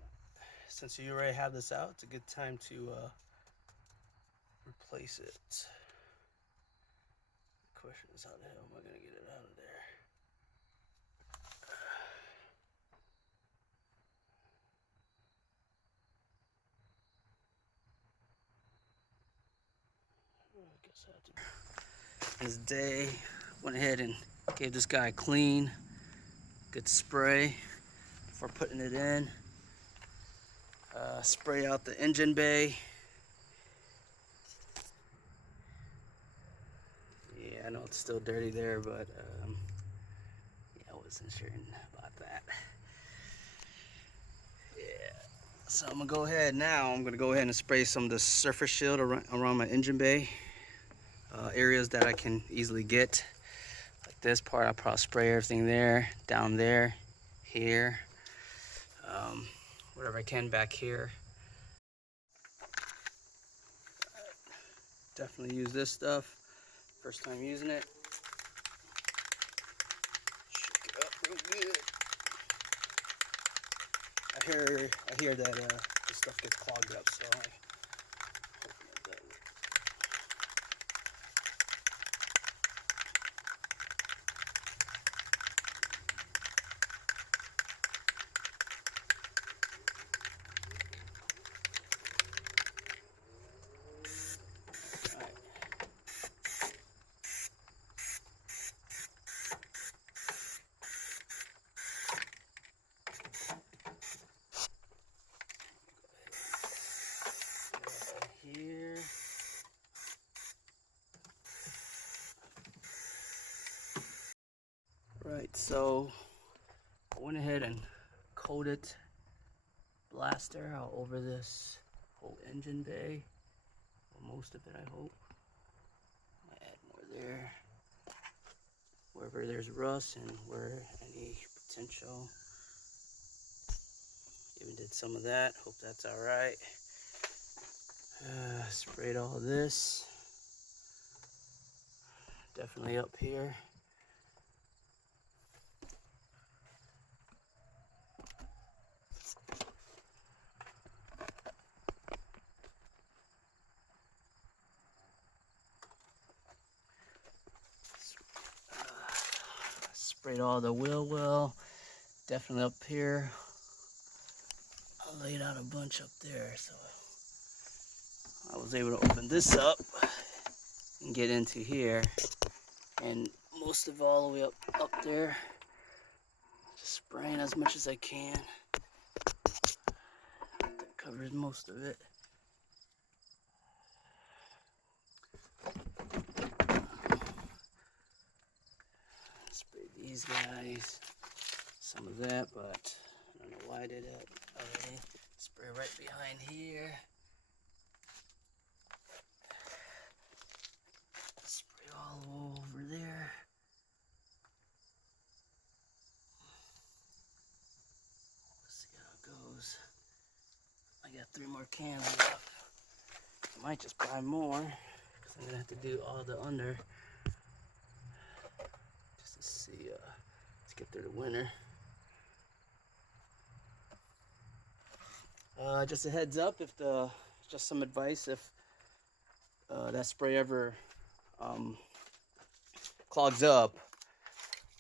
since you already have this out, it's a good time to replace it. The question is, how the hell am I gonna get it out of there? I guess I have to. This day, went ahead and gave this guy a clean, good spray before putting it in. Spray out the engine bay. Yeah, I know it's still dirty there, but yeah, I wasn't sure about that. Yeah, so I'm gonna go ahead now. I'm gonna go ahead and spray some of the surface shield around my engine bay. Areas that I can easily get. Like this part, I'll probably spray everything there, down there, here, whatever I can back here. Definitely use this stuff. First time using it. Shake it up real good. I hear that this stuff gets clogged up. So I hope that works. Here. Right, so I went ahead and coated Blaster all over this whole engine bay, or most of it, I hope. Might add more there, wherever there's rust and where any potential. Even did some of that, hope that's all right. Sprayed all this, definitely up here. Sprayed all the wheel well, definitely up here. I laid out a bunch up there, so I was able to open this up and get into here, and most of all the way up there, just spraying as much as I can. That covers most of it. Sprayed these guys, some of that, but I don't know why I did that already. Spray right behind here. Spray all over there. Let's see how it goes. I got 3 more cans left. I might just buy more because I'm gonna have to do all the under just to see, let's get through the winter. Just a heads up, just some advice, if that spray ever clogs up,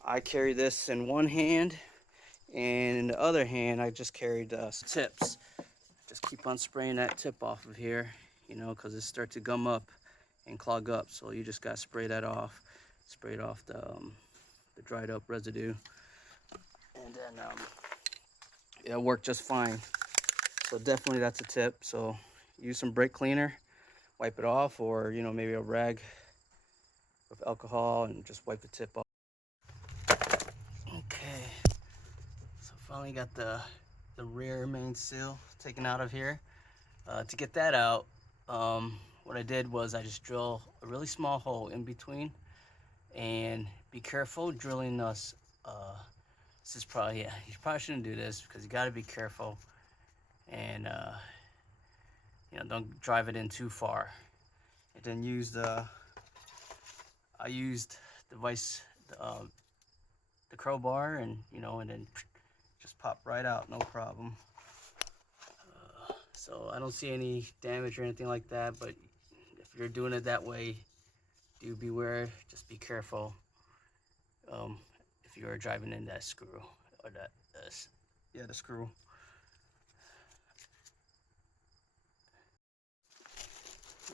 I carry this in one hand, and in the other hand I just carried some tips. Just keep on spraying that tip off of here, you know, because it starts to gum up and clog up. So you just got to spray that off, spray it off the dried up residue, and then it'll work just fine. So definitely that's a tip. So use some brake cleaner, wipe it off, or you know, maybe a rag with alcohol and just wipe the tip off. Okay, so finally got the rear main seal taken out of here. To get that out, what I did was I just drill a really small hole in between, and be careful drilling this. This is probably, yeah, you probably shouldn't do this because you got to be careful, and you know, don't drive it in too far. And then I used the crowbar, and you know, and then just pop right out, no problem. So I don't see any damage or anything like that, but if you're doing it that way, do beware, just be careful if you are driving in that screw, or the screw.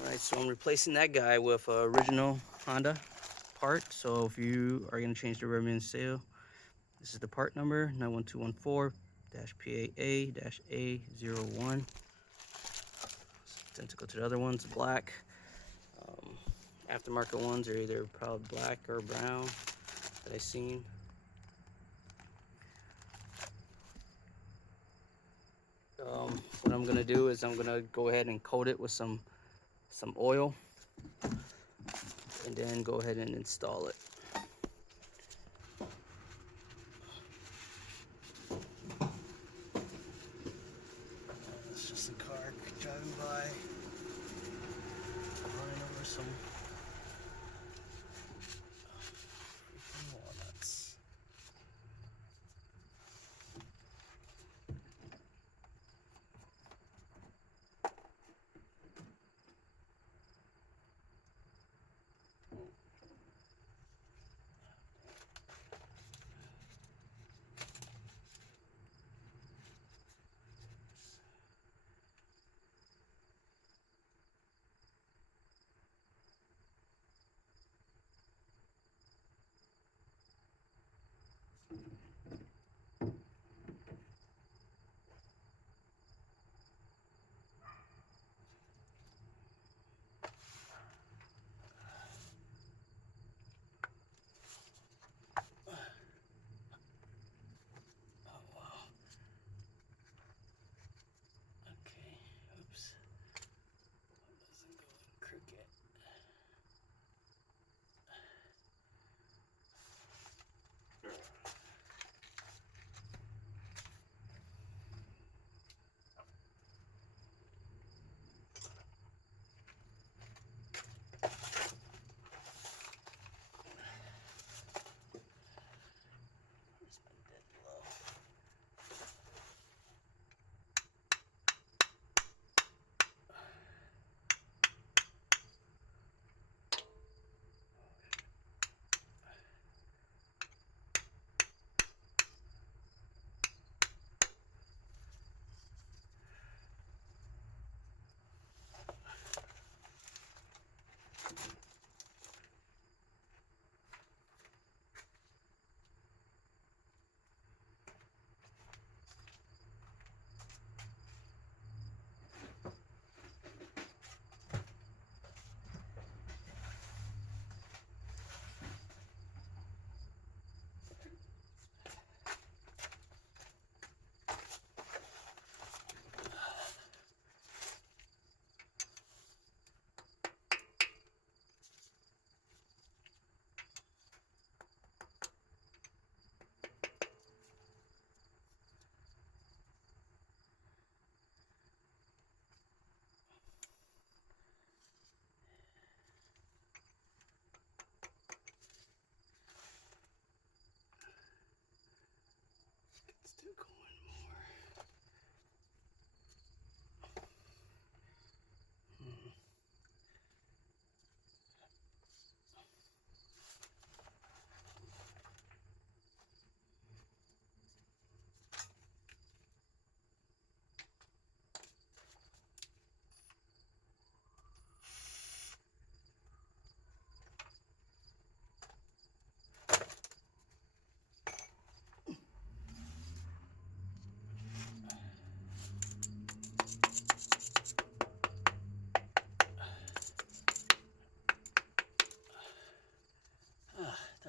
Alright, so I'm replacing that guy with an original Honda part. So if you are going to change the rear main seal, this is the part number, 91214-PAA-A01. Identical to the other ones, black. Aftermarket ones are either probably black or brown that I've seen. What I'm gonna do is I'm gonna go ahead and coat it with some oil, and then go ahead and install it. It's just a car driving by, running over some freaking walnuts.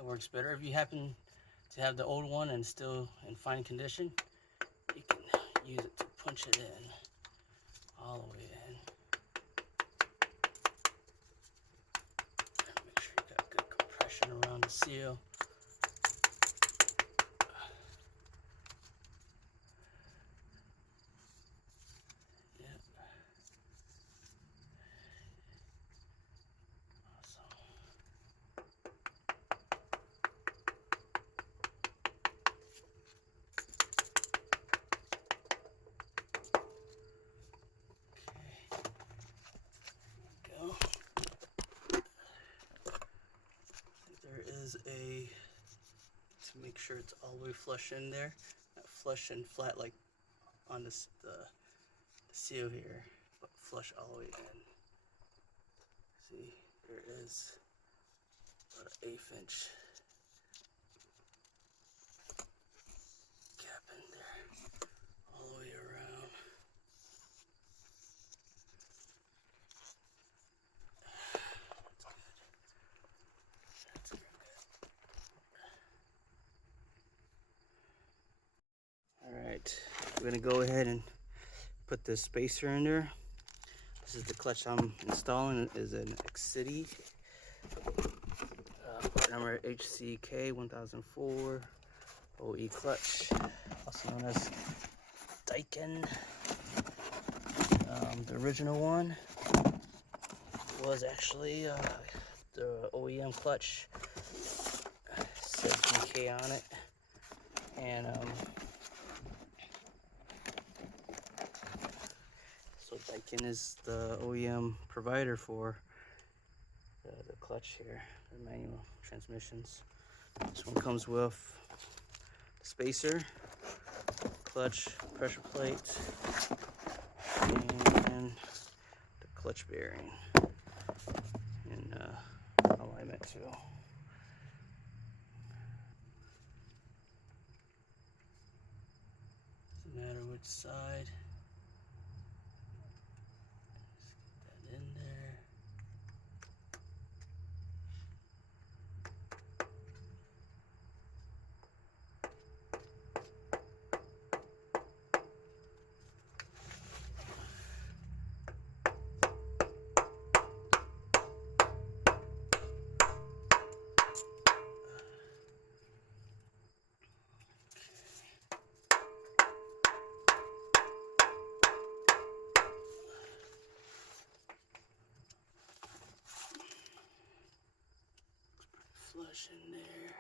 works better. If you happen to have the old one and still in fine condition, you can use it to punch it in all the way in. Make sure you got good compression around the seal. To make sure it's all the way flush in there, not flush and flat like on the seal here, but flush all the way in. See, there is about an 1/8 inch gap in there, all the way around. That's good. Alright, we're going to go ahead and put the spacer in there. This is the clutch I'm installing. It is an Exity number HCK 1004 OE clutch, also known as Daikin. The original one was actually the OEM clutch, said DK on it, and so Daikin is the OEM provider for the clutch here, the manual transmissions. This one comes with the spacer, clutch, pressure plate, and the clutch bearing in alignment too. Doesn't matter which side. Just get that in there. Flush in there.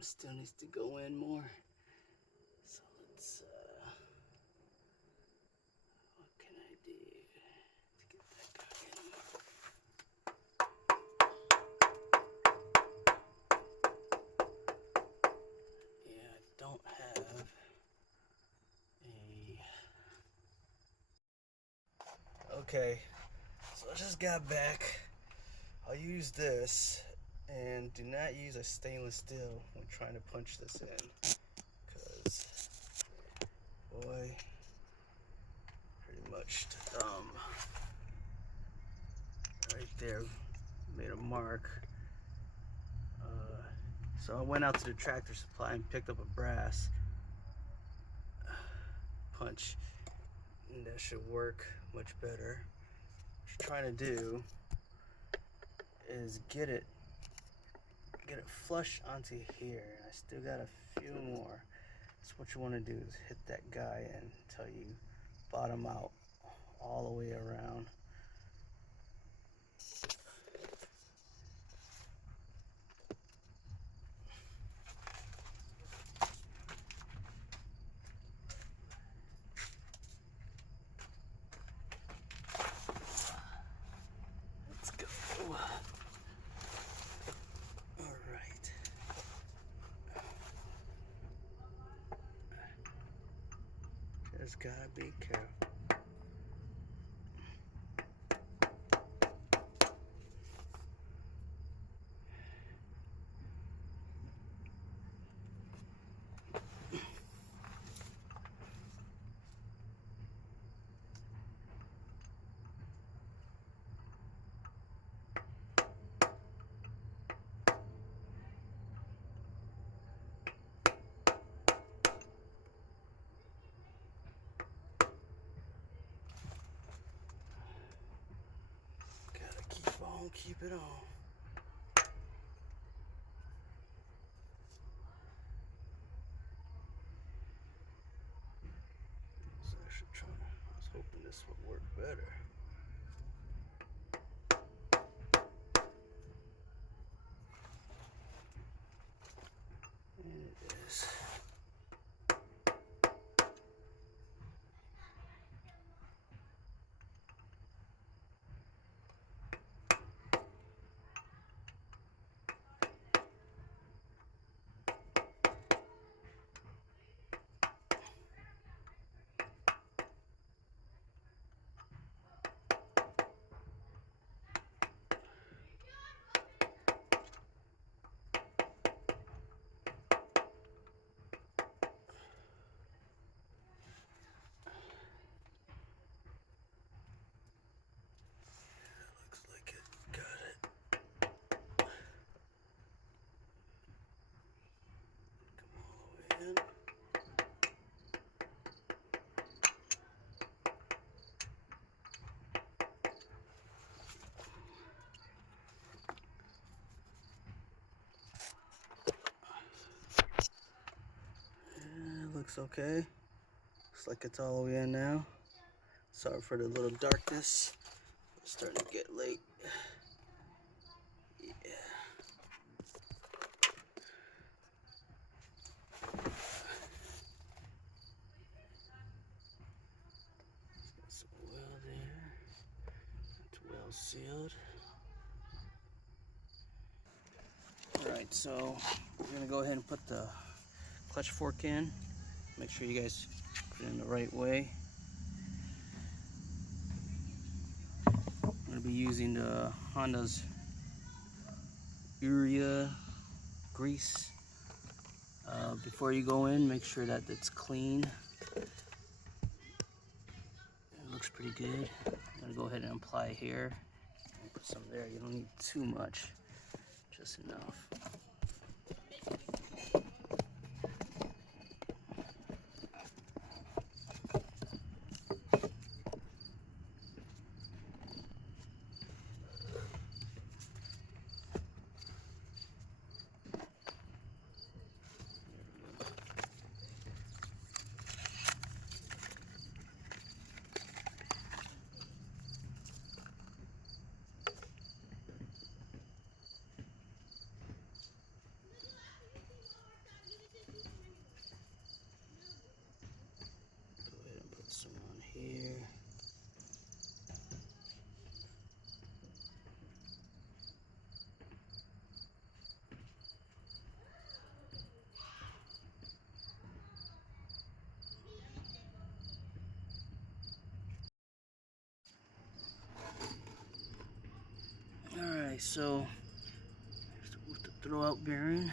Still needs to go in more. So let's what can I do to get that guy in? Yeah, I don't have a... Okay, so I just got back. I'll use this, and do not use a stainless steel when trying to punch this in, because boy, pretty much the thumb right there made a mark. So I went out to the Tractor Supply and picked up a brass punch, and that should work much better. What you're trying to do is get it flush onto here. I still got a few more. So what you want to do is hit that guy in until you bottom out all the way around. Let's go. Just gotta be careful. on, keep it on. I was hoping this would work better. And it is. Looks like it got it. Come all the way in. Yeah, looks okay. Looks like it's all the way in now. Sorry for the little darkness. It's starting to get late. Yeah. Got some oil there. It's well sealed. Alright, so we're gonna go ahead and put the clutch fork in. Make sure you guys put it in the right way. I'm gonna be using the Honda's Urea grease. Before you go in, make sure that it's clean. It looks pretty good. I'm gonna go ahead and apply here. And put some there. You don't need too much, just enough. Some on here. Alright, so with the throwout bearing.